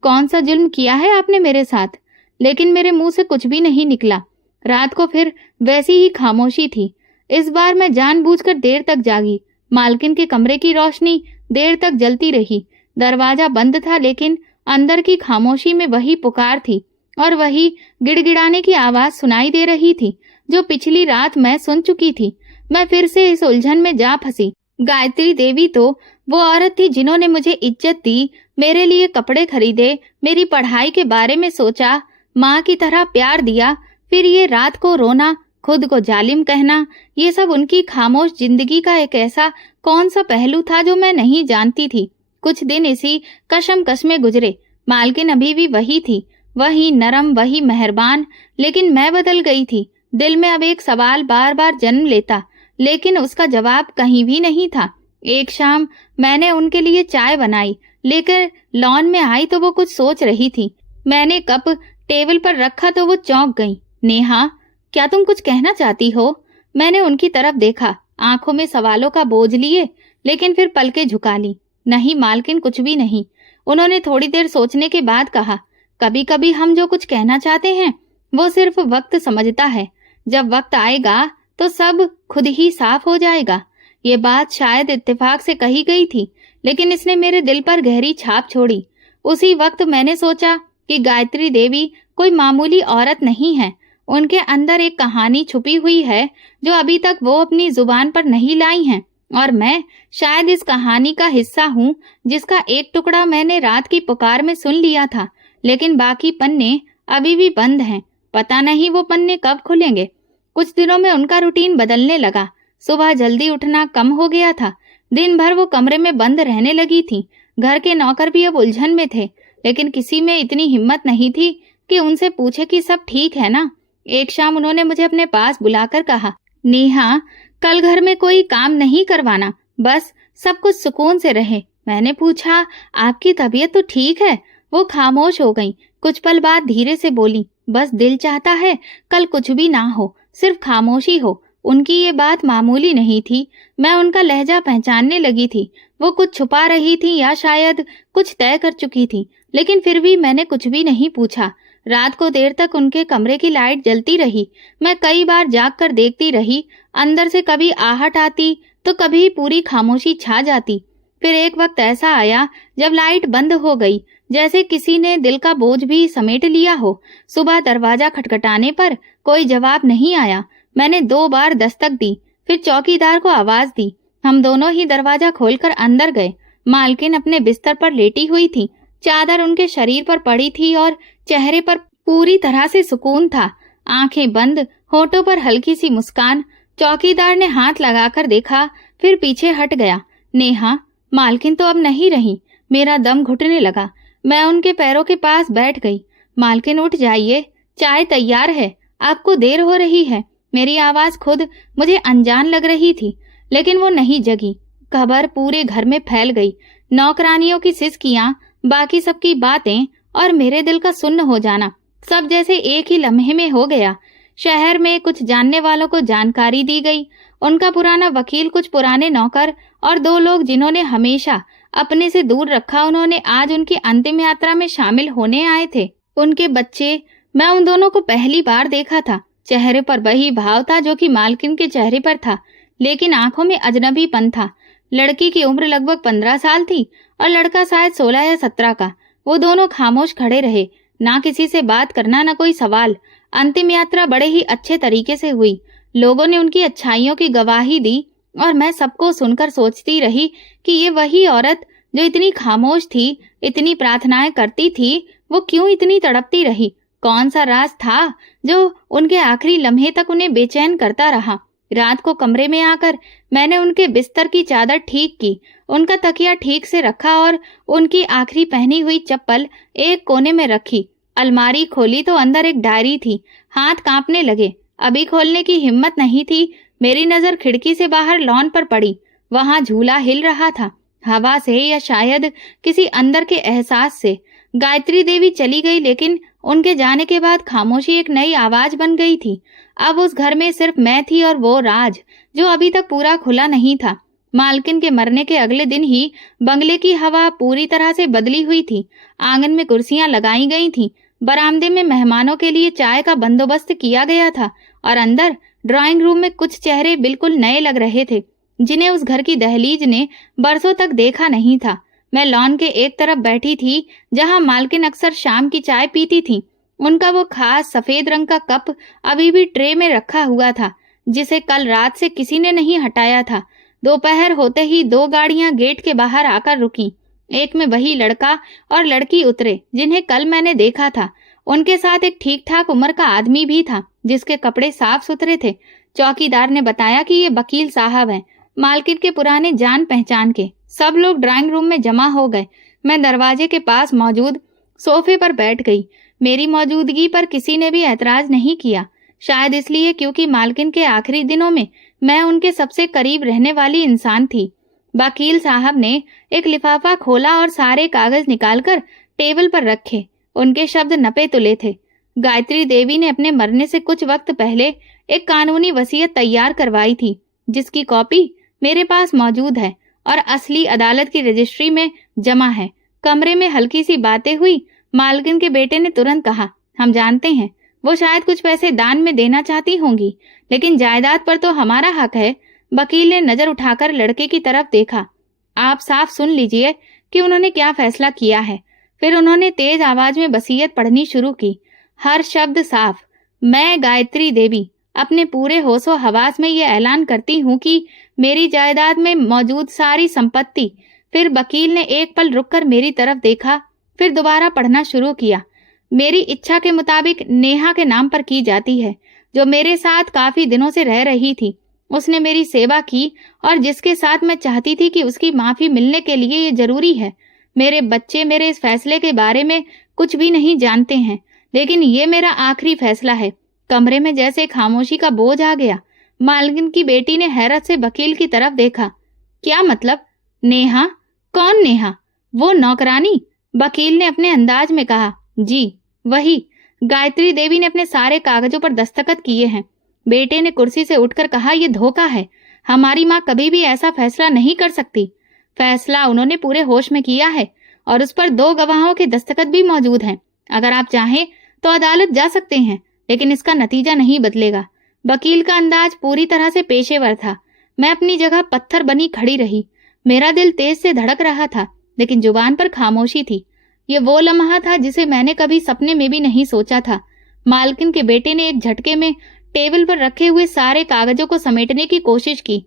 कौन सा जुल्म किया है आपने मेरे साथ? लेकिन मेरे मुंह से कुछ भी नहीं निकला। रात को फिर वैसी ही खामोशी थी। इस बार मैं जानबूझकर देर तक जागी। मालकिन के कमरे की रोशनी देर तक जलती रही। दरवाजा बंद था, लेकिन अंदर की खामोशी में वही पुकार थी और वही गिड़गिड़ाने की आवाज सुनाई दे रही थी जो पिछली रात मैं सुन चुकी थी। मैं फिर से इस उलझन में जा फंसी। गायत्री देवी तो वो औरत थी जिन्होंने मुझे इज्जत दी, मेरे लिए कपड़े खरीदे, मेरी पढ़ाई के बारे में सोचा, माँ की तरह प्यार दिया। फिर ये रात को रोना, खुद को जालिम कहना, ये सब उनकी खामोश जिंदगी का एक ऐसा कौन सा पहलू था जो मैं नहीं जानती थी। कुछ दिन इसी कशमकश में गुजरे। मालकिन अभी भी वही थी, वही नरम, वही मेहरबान, लेकिन मैं बदल गई थी। दिल में अब एक सवाल बार बार जन्म लेता, लेकिन उसका जवाब कहीं भी नहीं था। एक शाम मैंने उनके लिए चाय बनाई, लेकर लॉन में आई तो वो कुछ सोच रही थी। मैंने कप टेबल पर रखा तो वो चौंक गई। नेहा, क्या तुम कुछ कहना चाहती हो? मैंने उनकी तरफ देखा, आंखों में सवालों का बोझ लिए, लेकिन फिर पलकें झुका ली। नहीं मालकिन, कुछ भी नहीं। उन्होंने थोड़ी देर सोचने के बाद कहा, कभी कभी हम जो कुछ कहना चाहते हैं वो सिर्फ वक्त समझता है। जब वक्त आएगा तो सब खुद ही साफ हो जाएगा। ये बात शायद इत्तेफाक से कही गई थी, लेकिन इसने मेरे दिल पर गहरी छाप छोड़ी। उसी वक्त मैंने सोचा कि गायत्री देवी कोई मामूली औरत नहीं है। उनके अंदर एक कहानी छुपी हुई है जो अभी तक वो अपनी जुबान पर नहीं लाई हैं, और मैं शायद इस कहानी का हिस्सा हूँ, जिसका एक टुकड़ा मैंने रात की पुकार में सुन लिया था, लेकिन बाकी पन्ने अभी भी बंद हैं। पता नहीं वो पन्ने कब खुलेंगे। कुछ दिनों में उनका रूटीन बदलने लगा। सुबह जल्दी उठना कम हो गया था। दिन भर वो कमरे में बंद रहने लगी थी। घर के नौकर भी अब उलझन में थे, लेकिन किसी में इतनी हिम्मत नहीं थी कि उनसे पूछे कि सब ठीक है ना। एक शाम उन्होंने मुझे अपने पास बुलाकर कहा, नेहा, कल घर में कोई काम नहीं करवाना, बस सब कुछ सुकून से रहे। मैंने पूछा, आपकी तबीयत तो ठीक है? वो खामोश हो गई। कुछ पल बाद धीरे से बोली, बस दिल चाहता है कल कुछ भी ना हो, सिर्फ खामोशी हो। उनकी ये बात मामूली नहीं थी। मैं उनका लहजा पहचानने लगी थी। वो कुछ छुपा रही थी या शायद कुछ तय कर चुकी थी, लेकिन फिर भी मैंने कुछ भी नहीं पूछा। रात को देर तक उनके कमरे की लाइट जलती रही। मैं कई बार जाग कर देखती रही। अंदर से कभी आहट आती तो कभी पूरी खामोशी छा जाती। फिर एक वक्त ऐसा आया जब लाइट बंद हो गई, जैसे किसी ने दिल का बोझ भी समेट लिया हो। सुबह दरवाजा खटखटाने पर कोई जवाब नहीं आया। मैंने 2 बार दस्तक दी, फिर चौकीदार को आवाज दी। हम दोनों ही दरवाजा खोलकर अंदर गए। मालकिन अपने बिस्तर पर लेटी हुई थी। चादर उनके शरीर पर पड़ी थी और चेहरे पर पूरी तरह से सुकून था। आंखें बंद, होठों पर हल्की सी मुस्कान। चौकीदार ने हाथ लगाकर देखा, फिर पीछे हट गया। नेहा, मालकिन तो अब नहीं रही। मेरा दम घुटने लगा। मैं उनके पैरों के पास बैठ गई। मालकिन, उठ जाइए, चाय तैयार है, आपको देर हो रही है। मेरी आवाज खुद मुझे अनजान लग रही थी, लेकिन वो नहीं जगी। खबर पूरे घर में फैल गई। नौकरानियों की सिसकियां, बाकी सबकी बातें और मेरे दिल का सुन्न हो जाना, सब जैसे एक ही लम्हे में हो गया। शहर में कुछ जानने वालों को जानकारी दी गई। उनका पुराना वकील, कुछ पुराने नौकर और 2 लोग जिन्होंने हमेशा अपने से दूर रखा उन्होंने आज उनकी अंतिम यात्रा में शामिल होने आए थे। उनके बच्चे, मैं उन दोनों को पहली बार देखा था। चेहरे पर वही भाव था जो कि मालकिन के चेहरे पर था, लेकिन आंखों में अजनबीपन था। लड़की की उम्र लगभग 15 साल थी और लड़का शायद 16 या 17 का। वो दोनों खामोश खड़े रहे, ना किसी से बात करना, ना कोई सवाल। अंतिम यात्रा बड़े ही अच्छे तरीके से हुई। लोगों ने उनकी अच्छाइयों की गवाही दी और मैं सबको सुनकर सोचती रही कि ये वही औरत जो इतनी खामोश थी, इतनी प्रार्थनाएं करती थी, वो क्यों इतनी तड़पती रही? कौन सा राज था जो उनके आखिरी लम्हे तक उन्हें बेचैन करता रहा? रात को कमरे में आकर मैंने उनके बिस्तर की चादर ठीक की, उनका तकिया ठीक से रखा और उनकी आखिरी पहनी हुई चप्पल एक कोने में रखी। अलमारी खोली तो अंदर एक डायरी थी। हाथ कांपने लगे, अभी खोलने की हिम्मत नहीं थी। मेरी नजर खिड़की से बाहर लॉन पर पड़ी। वहां झूला हिल रहा था, हवा से या शायद किसी अंदर के एहसास से। गायत्री देवी चली गई, लेकिन उनके जाने के बाद खामोशी एक नई आवाज बन गई थी। अब उस घर में सिर्फ मैं थी और वो राज जो अभी तक पूरा खुला नहीं था। मालकिन के मरने के अगले दिन ही बंगले की हवा पूरी तरह से बदली हुई थी। आंगन में कुर्सियां लगाई गई थीं, बरामदे में मेहमानों के लिए चाय का बंदोबस्त किया गया था और अंदर ड्राइंग रूम में कुछ चेहरे बिल्कुल नए लग रहे थे, जिन्हें उस घर की दहलीज ने बरसों तक देखा नहीं था। मैं लॉन के एक तरफ बैठी थी, जहां मालकिन अक्सर शाम की चाय पीती थी। उनका वो खास सफेद रंग का कप अभी भी ट्रे में रखा हुआ था, जिसे कल रात से किसी ने नहीं हटाया था। दोपहर होते ही 2 गाड़ियां गेट के बाहर आकर रुकी। एक में वही लड़का और लड़की उतरे जिन्हें कल मैंने देखा था। उनके साथ एक ठीक ठाक उम्र का आदमी भी था, जिसके कपड़े साफ सुथरे थे। चौकीदार ने बताया कि ये वकील साहब हैं, मालकिन के पुराने जान पहचान के। सब लोग ड्राइंग रूम में जमा हो गए। मैं दरवाजे के पास मौजूद सोफे पर बैठ गई। मेरी मौजूदगी पर किसी ने भी ऐतराज नहीं किया, शायद इसलिए क्योंकि मालकिन के आखिरी दिनों में मैं उनके सबसे करीब रहने वाली इंसान थी। वकील साहब ने एक लिफाफा खोला और सारे कागज निकालकर टेबल पर रखे। उनके शब्द नपे तुले थे। गायत्री देवी ने अपने मरने से कुछ वक्त पहले एक कानूनी वसीयत तैयार करवाई थी, जिसकी कॉपी मेरे पास मौजूद है और असली अदालत की रजिस्ट्री में जमा है। कमरे में हल्की सी बातें हुई। मालकिन के बेटे ने तुरंत कहा, हम जानते हैं, वो शायद कुछ पैसे दान में देना चाहती होंगी, लेकिन जायदाद पर तो हमारा हक है। वकील ने नजर उठाकर लड़के की तरफ देखा। आप साफ सुन लीजिए कि उन्होंने क्या फैसला किया है। फिर उन्होंने तेज आवाज में वसीयत पढ़नी शुरू की, हर शब्द साफ। मैं गायत्री देवी अपने पूरे होशो हवास में ये ऐलान करती हूँ कि मेरी जायदाद में मौजूद सारी संपत्ति। फिर वकील ने एक पल रुककर मेरी तरफ देखा, फिर दोबारा पढ़ना शुरू किया। मेरी इच्छा के मुताबिक नेहा के नाम पर की जाती है, जो मेरे साथ काफी दिनों से रह रही थी। उसने मेरी सेवा की और जिसके साथ मैं चाहती थी कि उसकी माफी मिलने के लिए ये जरूरी है। मेरे बच्चे मेरे इस फैसले के बारे में कुछ भी नहीं जानते हैं, लेकिन ये मेरा आखिरी फैसला है। कमरे में जैसे खामोशी का बोझ आ गया। मालकिन की बेटी ने हैरत से वकील की तरफ देखा। क्या मतलब? नेहा? कौन नेहा? वो नौकरानी? वकील ने अपने अंदाज में कहा। जी वही। गायत्री देवी ने अपने सारे कागजों पर दस्तखत किए हैं। बेटे ने कुर्सी से उठकर कहा, यह धोखा है। हमारी माँ कभी भी ऐसा फैसला नहीं कर सकती। फैसला उन्होंने पूरे होश में किया है और उस पर 2 गवाहों के दस्तखत भी मौजूद हैं। अगर आप चाहें तो अदालत जा सकते हैं, लेकिन इसका नतीजा नहीं बदलेगा। वकील का अंदाज पूरी तरह से पेशेवर था। मैं अपनी जगह पत्थर बनी खड़ी रही। मेरा दिल तेज से धड़क रहा था, लेकिन जुबान पर खामोशी थी। ये वो लम्हा था जिसे मैंने कभी सपने में भी नहीं सोचा था। मालकिन के बेटे ने एक झटके में टेबल पर रखे हुए सारे कागजों को समेटने की कोशिश की,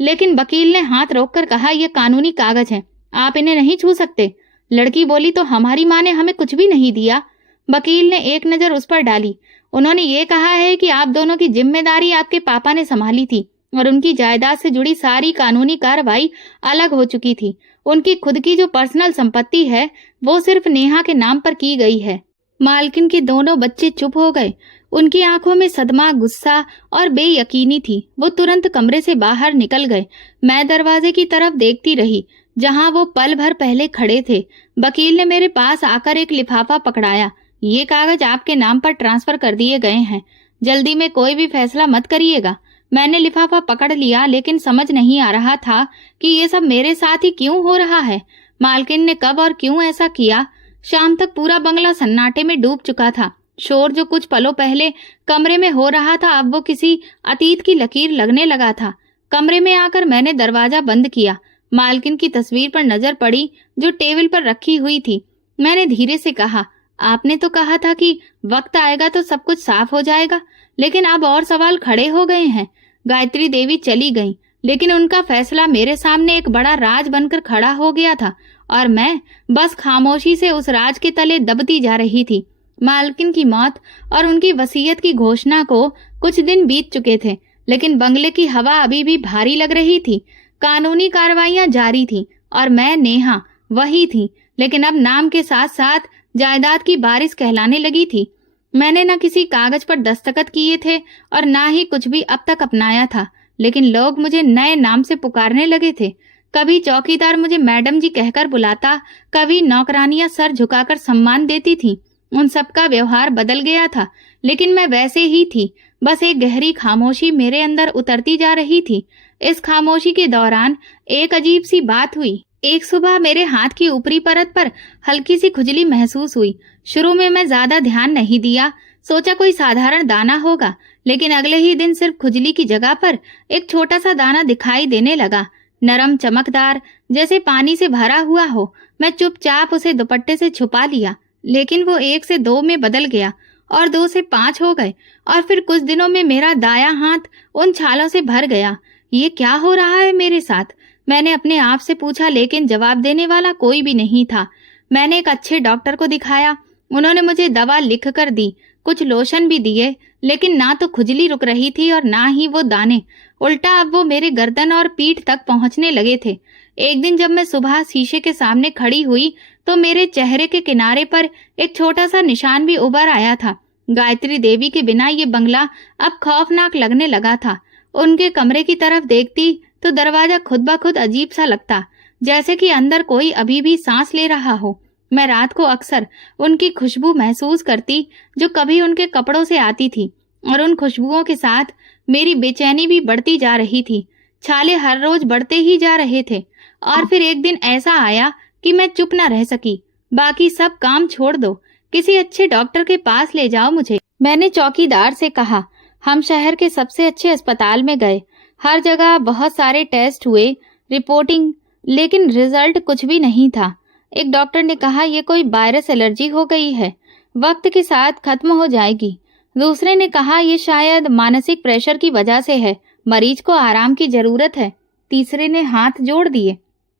लेकिन वकील ने हाथ रोककर कहा, यह कानूनी कागज हैं, आप इन्हें नहीं छू सकते। लड़की बोली, तो हमारी माँ ने हमें कुछ भी नहीं दिया। वकील ने एक नजर उस पर डाली। उन्होंने ये कहा है कि आप दोनों की जिम्मेदारी आपके पापा ने संभाली थी और उनकी जायदाद से जुड़ी सारी कानूनी कार्रवाई अलग हो चुकी थी। उनकी खुद की जो पर्सनल संपत्ति है वो सिर्फ नेहा के नाम पर की गई है। मालकिन के दोनों बच्चे चुप हो गए। उनकी आंखों में सदमा, गुस्सा और बेयकीनी थी। वो तुरंत कमरे से बाहर निकल गए। मैं दरवाजे की तरफ देखती रही, जहां वो पल भर पहले खड़े थे। वकील ने मेरे पास आकर एक लिफाफा पकड़ाया। ये कागज आपके नाम पर ट्रांसफर कर दिए गए हैं। जल्दी में कोई भी फैसला मत करिएगा। मैंने लिफाफा पकड़ लिया, लेकिन समझ नहीं आ रहा था कि ये सब मेरे साथ ही क्यों हो रहा है। मालकिन ने कब और क्यों ऐसा किया? शाम तक पूरा बंगला सन्नाटे में डूब चुका था। शोर जो कुछ पलों पहले कमरे में हो रहा था, अब वो किसी अतीत की लकीर लगने लगा था। कमरे में आकर मैंने दरवाजा बंद किया। मालकिन की तस्वीर पर नजर पड़ी जो टेबल पर रखी हुई थी। मैंने धीरे से कहा, आपने तो कहा था कि वक्त आएगा तो सब कुछ साफ हो जाएगा, लेकिन अब और सवाल खड़े हो गए हैं। गायत्री देवी चली गईं, लेकिन उनका फैसला मेरे सामने एक बड़ा राज बनकर खड़ा हो गया था और मैं बस खामोशी से उस राज के तले दबती जा रही थी। मालकिन की मौत और उनकी वसीयत की घोषणा को कुछ दिन बीत चुके थे, लेकिन बंगले की हवा अभी भी भारी लग रही थी। कानूनी कार्रवाइयां जारी थी और मैं नेहा वही थी, लेकिन अब नाम के साथ साथ जायदाद की बारिश कहलाने लगी थी। मैंने न किसी कागज पर दस्तखत किए थे और ना ही कुछ भी अब तक अपनाया था, लेकिन लोग मुझे नए नाम से पुकारने लगे थे। कभी चौकीदार मुझे मैडम जी कहकर बुलाता, कभी नौकरानियां सर झुकाकर सम्मान देती थी। उन सबका व्यवहार बदल गया था, लेकिन मैं वैसे ही थी। बस एक गहरी खामोशी मेरे अंदर उतरती जा रही थी। इस खामोशी के दौरान एक अजीब सी बात हुई। एक सुबह मेरे हाथ की ऊपरी परत पर हल्की सी खुजली महसूस हुई। शुरू में मैं ज्यादा ध्यान नहीं दिया, सोचा कोई साधारण दाना होगा, लेकिन अगले ही दिन सिर्फ खुजली की जगह पर एक छोटा सा दाना दिखाई देने लगा, नरम चमकदार, जैसे पानी से भरा हुआ हो। मैं चुपचाप उसे दुपट्टे से छुपा लिया, लेकिन वो 1 से 2 में बदल गया और 2 से 5 हो गए और फिर कुछ दिनों में मेरा दायां हाथ उन छालों से भर गया। ये क्या हो रहा है मेरे साथ? मैंने अपने आप से पूछा, लेकिन जवाब देने वाला कोई भी नहीं था। मैंने एक अच्छे डॉक्टर को दिखाया। उन्होंने मुझे दवा लिख कर दी, कुछ लोशन भी दिए, लेकिन ना तो खुजली रुक रही थी और ना ही वो दाने। उल्टा अब वो मेरे गर्दन और पीठ तक पहुंचने लगे थे। एक दिन जब मैं सुबह शीशे के सामने खड़ी हुई तो मेरे चेहरे के किनारे पर एक छोटा सा निशान भी उभर आया था। गायत्री देवी के बिना ये बंगला अब खौफनाक लगने लगा था। उनके कमरे की तरफ देखती तो दरवाजा खुद ब खुद अजीब सा लगता, जैसे कि अंदर कोई अभी भी सांस ले रहा हो। मैं रात को अक्सर उनकी खुशबू महसूस करती जो कभी उनके कपड़ों से आती थी, और उन खुशबुओं के साथ मेरी बेचैनी भी बढ़ती जा रही थी। छाले हर रोज बढ़ते ही जा रहे थे और फिर एक दिन ऐसा आया कि मैं चुप न रह सकी। बाकी सब काम छोड़ दो, किसी अच्छे डॉक्टर के पास ले जाओ मुझे, मैंने चौकीदार से कहा। हम शहर के सबसे अच्छे अस्पताल में गए, हर जगह बहुत सारे टेस्ट हुए, रिपोर्टिंग, लेकिन रिजल्ट कुछ भी नहीं था। एक डॉक्टर ने कहा ये कोई वायरस एलर्जी हो गई है, वक्त के साथ खत्म हो जाएगी। दूसरे ने कहा ये शायद मानसिक प्रेशर की वजह से है, मरीज को आराम की जरूरत है। तीसरे ने हाथ जोड़ दिए,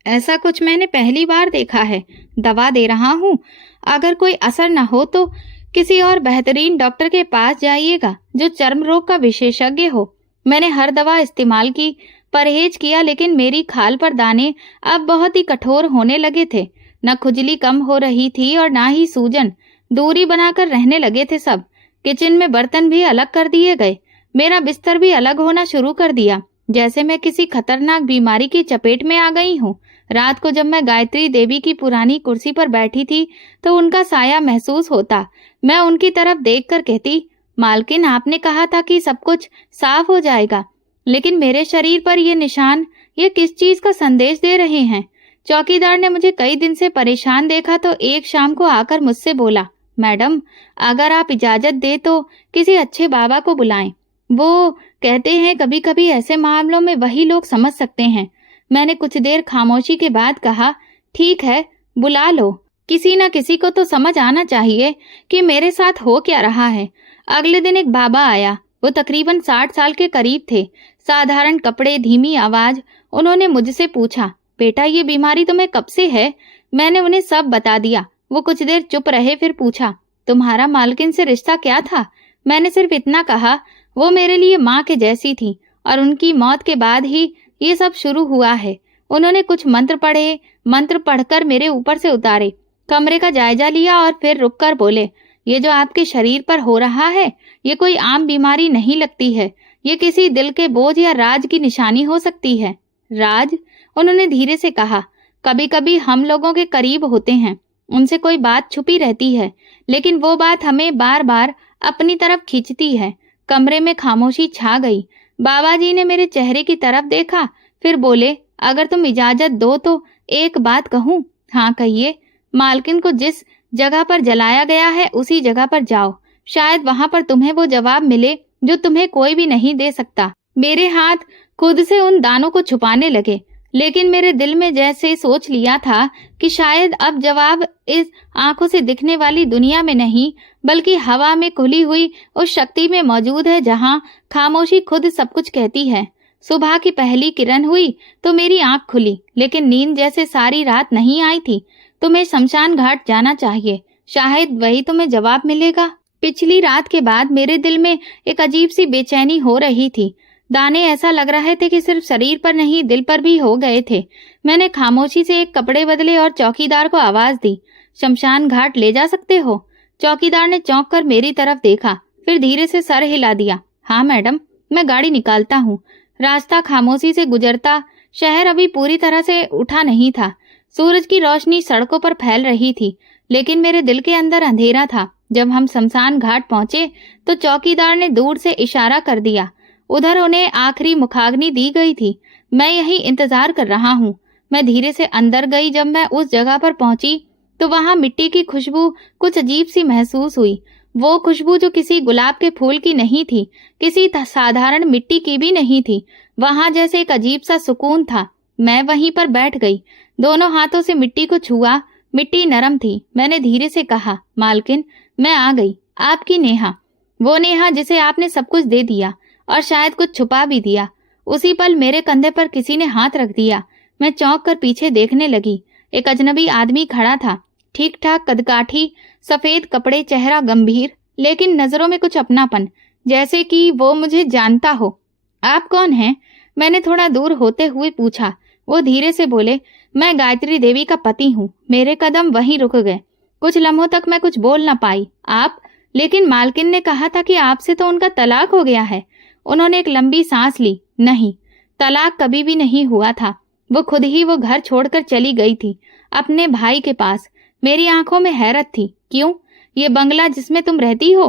ऐसा कुछ मैंने पहली बार देखा है। दवा दे रहा हूँ, अगर कोई असर न हो तो किसी और बेहतरीन डॉक्टर के पास जाइएगा जो चर्म रोग का विशेषज्ञ हो। मैंने हर दवा इस्तेमाल की, परहेज किया, लेकिन मेरी खाल पर दाने अब बहुत ही कठोर होने लगे थे। न खुजली कम हो रही थी और ना ही सूजन। दूरी बनाकर रहने लगे थे सब। किचन में बर्तन भी अलग कर दिए गए। मेरा बिस्तर भी अलग होना शुरू कर दिया, जैसे मैं किसी खतरनाक बीमारी की चपेट में आ गई हूँ। रात को जब मैं गायत्री देवी की पुरानी कुर्सी पर बैठी थी तो उनका साया महसूस होता। मैं उनकी तरफ देखकर कहती, मालकिन आपने कहा था कि सब कुछ साफ हो जाएगा, लेकिन मेरे शरीर पर ये निशान, ये किस चीज का संदेश दे रहे हैं? चौकीदार ने मुझे कई दिन से परेशान देखा तो एक शाम को आकर मुझसे बोला, मैडम अगर आप इजाजत दे तो किसी अच्छे बाबा को बुलाएं। वो कहते हैं कभी कभी ऐसे मामलों में वही लोग समझ सकते हैं। मैंने कुछ देर खामोशी के बाद कहा, ठीक है बुला लो, किसी न किसी को तो समझ आना चाहिए कि मेरे साथ हो क्या रहा है। अगले दिन एक बाबा आया। वो तकरीबन 60 साल के करीब थे, साधारण कपड़े, धीमी आवाज। उन्होंने मुझसे पूछा, बेटा ये बीमारी तुम्हें कब से है? मैंने उन्हें सब बता दिया। वो कुछ देर चुप रहे, फिर पूछा, तुम्हारा मालकिन से रिश्ता क्या था? मैंने सिर्फ इतना कहा, वो मेरे लिए माँ के जैसी थी और उनकी मौत के बाद ही ये सब शुरू हुआ है। उन्होंने कुछ मंत्र पढ़े, मंत्र पढ़कर मेरे ऊपर से उतारे, कमरे का जायजा लिया और फिर रुककर बोले, ये जो आपके शरीर पर हो रहा है ये कोई आम बीमारी नहीं लगती है, ये किसी दिल के बोझ या राज की निशानी हो सकती है। राज? उन्होंने धीरे से कहा, कभी कभी हम लोगों के करीब होते हैं, उनसे कोई बात छुपी रहती है, लेकिन वो बात हमें बार बार अपनी तरफ खींचती है। कमरे में खामोशी छा गई। बाबा जी ने मेरे चेहरे की तरफ देखा, फिर बोले, अगर तुम इजाजत दो तो एक बात कहूँ। हाँ कहिए। मालकिन को जिस जगह पर जलाया गया है उसी जगह पर जाओ, शायद वहां पर तुम्हें वो जवाब मिले जो तुम्हें कोई भी नहीं दे सकता। मेरे हाथ खुद से उन दानों को छुपाने लगे, लेकिन मेरे दिल में जैसे सोच लिया था कि शायद अब जवाब इस आंखों से दिखने वाली दुनिया में नहीं, बल्कि हवा में खुली हुई उस शक्ति में मौजूद है जहां खामोशी खुद सब कुछ कहती है। सुबह की पहली किरण हुई तो मेरी आंख खुली, लेकिन नींद जैसे सारी रात नहीं आई थी। तुम्हें शमशान घाट जाना चाहिए, शायद वही तुम्हें जवाब मिलेगा। पिछली रात के बाद मेरे दिल में एक अजीब सी बेचैनी हो रही थी। दाने ऐसा लग रहे थे कि सिर्फ शरीर पर नहीं दिल पर भी हो गए थे। मैंने खामोशी से एक कपड़े बदले और चौकीदार को आवाज दी, शमशान घाट ले जा सकते हो? चौकीदार ने चौंक कर मेरी तरफ देखा, फिर धीरे से सर हिला दिया। हाँ मैडम, मैं गाड़ी निकालता हूँ। रास्ता खामोशी से गुजरता, शहर अभी पूरी तरह से उठा नहीं था। सूरज की रोशनी सड़कों पर फैल रही थी, लेकिन मेरे दिल के अंदर अंधेरा था। जब हम शमशान घाट पहुंचे तो चौकीदार ने दूर से इशारा कर दिया। उधर उन्हें आखिरी मुखाग्नि दी गई थी। मैं यही इंतजार कर रहा हूँ। मैं धीरे से अंदर गई। जब मैं उस जगह पर पहुंची तो वहां मिट्टी की खुशबू कुछ अजीब सी महसूस हुई। वो खुशबू जो किसी गुलाब के फूल की नहीं थी, किसी साधारण मिट्टी की भी नहीं थी। वहां जैसे एक अजीब सा सुकून था। मैं वहीं पर बैठ गई, दोनों हाथों से मिट्टी को छुआ। मिट्टी नरम थी। मैंने धीरे से कहा, मालकिन, मैं आ गई, आपकी नेहा। वो नेहा जिसे आपने सब कुछ दे दिया और शायद कुछ छुपा भी दिया। उसी पल मेरे कंधे पर किसी ने हाथ रख दिया। मैं चौंक कर पीछे देखने लगी। एक अजनबी आदमी खड़ा था, ठीक ठाक कदकाठी, सफेद कपड़े, चेहरा गंभीर, लेकिन नजरों में कुछ अपनापन, जैसे कि वो मुझे जानता हो। आप कौन हैं? मैंने थोड़ा दूर होते हुए पूछा। वो धीरे से बोले, मैं गायत्री देवी का पति हूँ। मेरे कदम वहीं रुक गए। कुछ लम्हों तक मैं कुछ बोल न पाई। आप? लेकिन मालकिन ने कहा था कि आपसे तो उनका तलाक हो गया है। उन्होंने एक लंबी सांस ली। नहीं, तलाक कभी भी नहीं हुआ था। वो खुद ही वो घर छोड़कर चली गई थी, अपने भाई के पास। मेरी आंखों में हैरत थी। क्यों? ये बंगला जिसमें तुम रहती हो,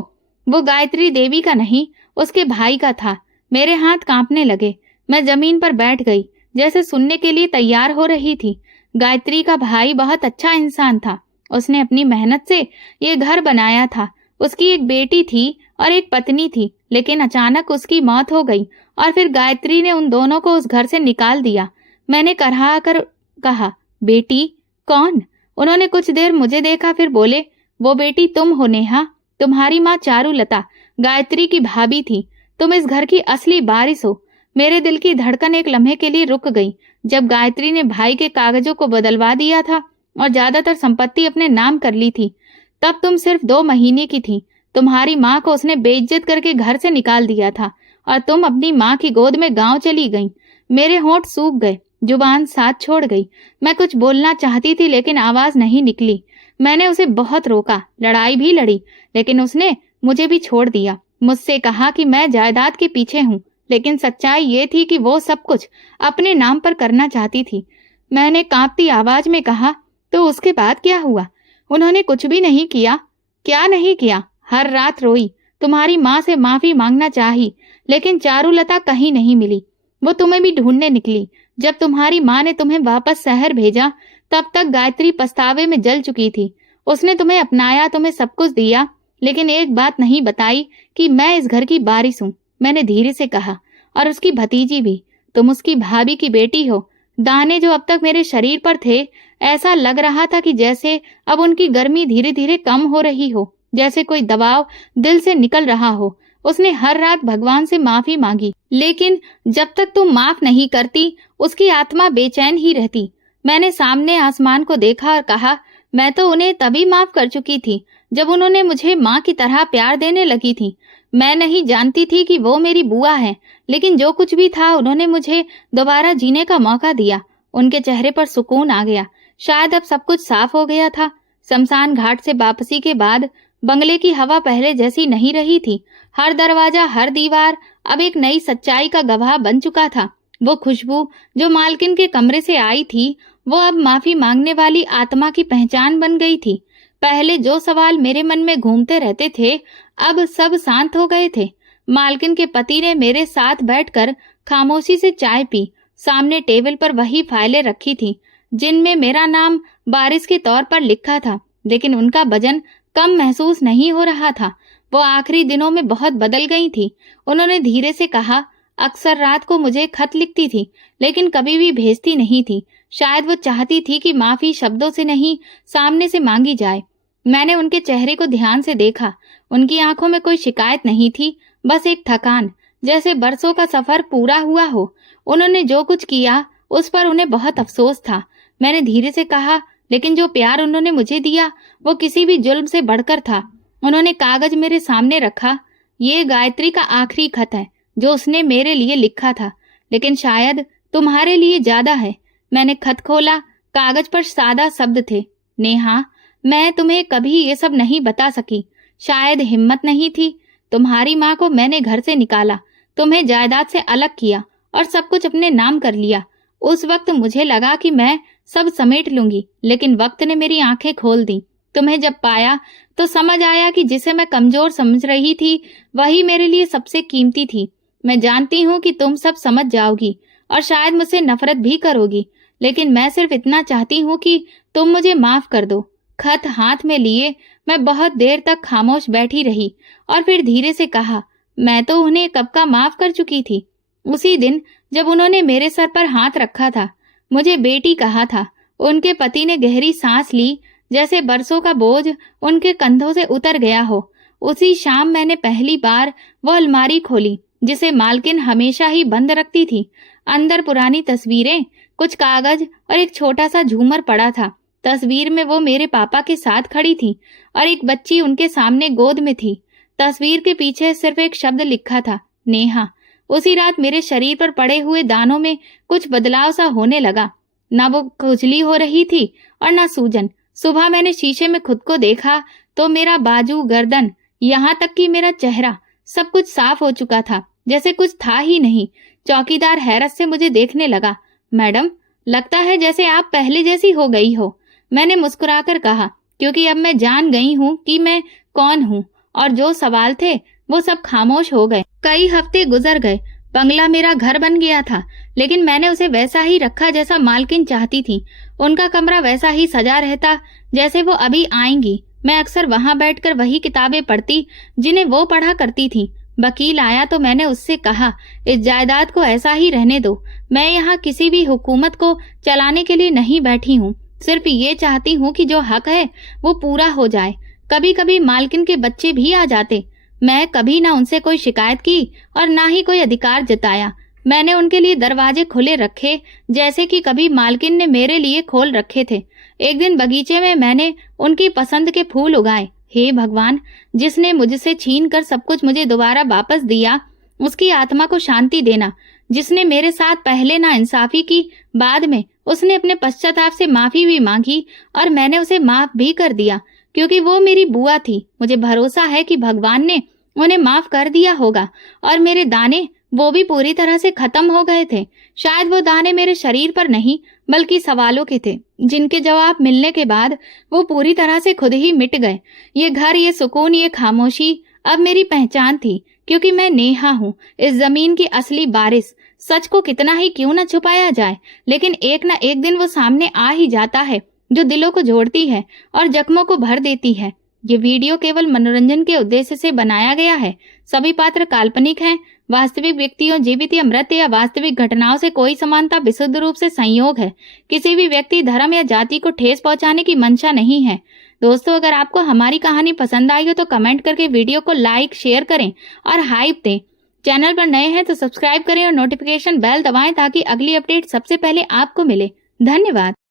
वो गायत्री देवी का नहीं, उसके भाई का था। मेरे हाथ कांपने लगे। मैं जमीन पर बैठ गई, जैसे सुनने के लिए तैयार हो रही थी। गायत्री का भाई बहुत अच्छा इंसान था। उसने अपनी मेहनत से ये घर बनाया था। उसकी एक बेटी थी और एक पत्नी थी, लेकिन अचानक उसकी मौत हो गई और फिर गायत्री ने उन दोनों को उस घर से निकाल दिया। मैंने करहा कर कहा, बेटी? कौन? उन्होंने कुछ देर मुझे देखा, फिर बोले, वो बेटी तुम हो नेहा। तुम्हारी माँ चारुलता गायत्री की भाभी थी। तुम इस घर की असली वारिस हो। मेरे दिल की धड़कन एक लम्हे के लिए रुक गई। जब गायत्री ने भाई के कागजों को बदलवा दिया था और ज्यादातर संपत्ति अपने नाम कर ली थी, तब तुम सिर्फ 2 महीने की थी। तुम्हारी माँ को उसने बेइज्जत करके घर से निकाल दिया था और तुम अपनी माँ की गोद में गांव चली गई। मेरे होंठ सूख गए, जुबान साथ छोड़ गई। मैं कुछ बोलना चाहती थी, लेकिन आवाज नहीं निकली। मैंने उसे बहुत रोका, लड़ाई भी लड़ी, लेकिन उसने मुझे भी छोड़ दिया। मुझसे कहा कि मैं जायदाद के पीछे हूँ, लेकिन सच्चाई ये थी कि वो सब कुछ अपने नाम पर करना चाहती थी। मैंने कांपती आवाज में कहा, तो उसके बाद क्या हुआ? उन्होंने कुछ भी नहीं किया। क्या नहीं किया? हर रात रोई, तुम्हारी माँ से माफी मांगना चाही, लेकिन चारुलता कहीं नहीं मिली। वो तुम्हें भी ढूंढने निकली। जब तुम्हारी माँ ने तुम्हें वापस शहर भेजा, तब तक गायत्री पछतावे में जल चुकी थी। उसने तुम्हें अपनाया, तुम्हें सब कुछ दिया, लेकिन एक बात नहीं बताई कि मैं इस घर की वारिस हूँ। मैंने धीरे से कहा, और उसकी भतीजी भी। तुम उसकी भाभी की बेटी हो। दाने जो अब तक मेरे शरीर पर थे, ऐसा लग रहा था कि जैसे अब उनकी गर्मी धीरे धीरे कम हो रही हो, जैसे कोई दबाव दिल से निकल रहा हो। उसने हर रात भगवान से माफी मांगी, लेकिन जब तक तुम माफ नहीं करती, उसकी आत्मा बेचैन ही रहती। मैंने सामने आसमान को देखा और कहा, मैं तो उन्हें तभी माफ कर चुकी थी जब उन्होंने मुझे माँ की तरह प्यार देने लगी थी। मैं नहीं जानती थी कि वो मेरी बुआ है, लेकिन जो कुछ भी था, उन्होंने मुझे दोबारा जीने का मौका दिया। उनके चेहरे पर सुकून आ गया। शायद अब सब कुछ साफ हो गया था। शमशान घाट से वापसी के बाद बंगले की हवा पहले जैसी नहीं रही थी। हर दरवाजा, हर दीवार अब एक नई सच्चाई का गवाह बन चुका था। वो खुशबू जो मालकिन के कमरे से आई थी, वो अब माफी मांगने वाली आत्मा की पहचान बन गई थी। पहले जो सवाल मेरे मन में घूमते रहते थे, अब सब शांत हो गए थे। मालकिन के पति ने मेरे साथ बैठकर खामोशी से चाय पी। सामने टेबल पर वही फाइलें रखी थी जिनमें मेरा नाम बारिश के तौर पर लिखा था, लेकिन उनका वजन कम महसूस नहीं हो रहा था। वो आखिरी दिनों में बहुत बदल गई थी। उन्होंने धीरे से कहा, अक्सर रात को मुझे खत लिखती थी, लेकिन कभी भी भेजती नहीं थी। शायद वो चाहती थी कि माफी शब्दों से नहीं, सामने से मांगी जाए। मैंने उनके चेहरे को ध्यान से देखा। उनकी आंखों में कोई शिकायत नहीं थी, बस एक थकान, जैसे बरसों का सफर पूरा हुआ हो। उन्होंने जो कुछ किया उस पर उन्हें बहुत अफसोस था। मैंने धीरे से कहा, लेकिन जो प्यार उन्होंने मुझे दिया वो किसी भी जुल्म से बढ़कर था। उन्होंने कागज मेरे सामने रखा। ये गायत्री का आखिरी खत है जो उसने मेरे लिए लिखा था, लेकिन शायद तुम्हारे लिए ज्यादा है। मैंने खत खोला। कागज पर सादा शब्द थे, नेहा, मैं तुम्हें कभी ये सब नहीं बता सकी। शायद हिम्मत नहीं थी। तुम्हारी माँ को मैंने घर से निकाला, तुम्हें जायदाद से अलग किया और सब कुछ अपने नाम कर लिया। उस वक्त मुझे लगा कि मैं सब समेट लूंगी, लेकिन वक्त ने मेरी आंखें खोल दी। तुम्हें जब पाया तो समझ आया कि जिसे मैं कमजोर समझ रही थी वही मेरे लिए सबसे कीमती थी। मैं जानती हूँ कि तुम सब समझ जाओगी और शायद मुझसे नफरत भी करोगी, लेकिन मैं सिर्फ इतना चाहती हूँ कि तुम मुझे माफ कर दो। खत हाथ में लिए मैं बहुत देर तक खामोश बैठी रही और फिर धीरे से कहा, मैं तो उन्हें कब का माफ कर चुकी थी। उसी दिन जब उन्होंने मेरे सर पर हाथ रखा था, मुझे बेटी कहा था। उनके पति ने गहरी सांस ली, जैसे बरसों का बोझ उनके कंधों से उतर गया हो। उसी शाम मैंने पहली बार वो अलमारी खोली जिसे मालकिन हमेशा ही बंद रखती थी। अंदर पुरानी तस्वीरें, कुछ कागज और एक छोटा सा झूमर पड़ा था। तस्वीर में वो मेरे पापा के साथ खड़ी थी और एक बच्ची उनके सामने गोद में थी। तस्वीर के पीछे सिर्फ एक शब्द लिखा था, नेहा। उसी रात मेरे शरीर पर पड़े हुए दानों में कुछ बदलाव सा होने लगा। ना वो खुजली हो रही थी और ना सूजन। सुबह मैंने शीशे में खुद को देखा तो मेरा बाजू, गर्दन, यहाँ तक कि मेरा चेहरा, सब कुछ साफ हो चुका था, जैसे कुछ था ही नहीं। चौकीदार हैरत से मुझे देखने लगा। मैडम, लगता है जैसे आप पहले जैसी हो गई हो। मैंने मुस्कुराकर कहा, क्योंकि अब मैं जान गई हूँ कि मैं कौन हूँ और जो सवाल थे वो सब खामोश हो गए। कई हफ्ते गुजर गए। बंगला मेरा घर बन गया था, लेकिन मैंने उसे वैसा ही रखा जैसा मालकिन चाहती थी। उनका कमरा वैसा ही सजा रहता जैसे वो अभी आएंगी। मैं अक्सर वहां बैठकर वही किताबें पढ़ती जिन्हें वो पढ़ा करती थी। वकील आया तो मैंने उससे कहा, इस जायदाद को ऐसा ही रहने दो। मैं यहाँ किसी भी हुकूमत को चलाने के लिए नहीं बैठी हूँ, सिर्फ ये चाहती हूँ कि जो हक है वो पूरा हो जाए। कभी कभी मालकिन के बच्चे भी आ जाते। मैं कभी ना उनसे कोई शिकायत की और ना ही कोई अधिकार जताया। मैंने उनके लिए दरवाजे खुले रखे, जैसे कि कभी मालकिन ने मेरे लिए खोल रखे थे। एक दिन बगीचे में मैंने उनकी पसंद के फूल उगाए। हे भगवान, जिसने मुझसे छीन कर सब कुछ मुझे दोबारा वापस दिया, उसकी आत्मा को शांति देना। जिसने मेरे साथ पहले ना इंसाफी की, बाद में उसने अपने पश्चाताप से माफी भी मांगी और मैंने उसे माफ भी कर दिया, क्योंकि वो मेरी बुआ थी। मुझे भरोसा है कि भगवान ने उन्हें माफ कर दिया होगा और मेरे दाने, वो भी पूरी तरह से खत्म हो गए थे। शायद वो दाने मेरे शरीर पर नहीं बल्कि सवालों के थे, जिनके जवाब मिलने के बाद वो पूरी तरह से खुद ही मिट गए। ये घर, ये सुकून, ये खामोशी अब मेरी पहचान थी, क्योंकि मैं नेहा हूँ, इस जमीन की असली बारिश। सच को कितना ही क्यों न छुपाया जाए, लेकिन एक न एक दिन वो सामने आ ही जाता है, जो दिलों को जोड़ती है और जख्मों को भर देती है। ये वीडियो केवल मनोरंजन के उद्देश्य से बनाया गया है। सभी पात्र काल्पनिक हैं। वास्तविक व्यक्तियों, जीवित या मृत या वास्तविक घटनाओं से कोई समानता विशुद्ध रूप से संयोग है। किसी भी व्यक्ति, धर्म या जाति को ठेस पहुंचाने की मंशा नहीं है। दोस्तों, अगर आपको हमारी कहानी पसंद आई हो तो कमेंट करके वीडियो को लाइक, शेयर करें और हाइप दें। चैनल पर नए हैं तो सब्सक्राइब करें और नोटिफिकेशन बेल दबाएं ताकि अगली अपडेट सबसे पहले आपको मिले। धन्यवाद।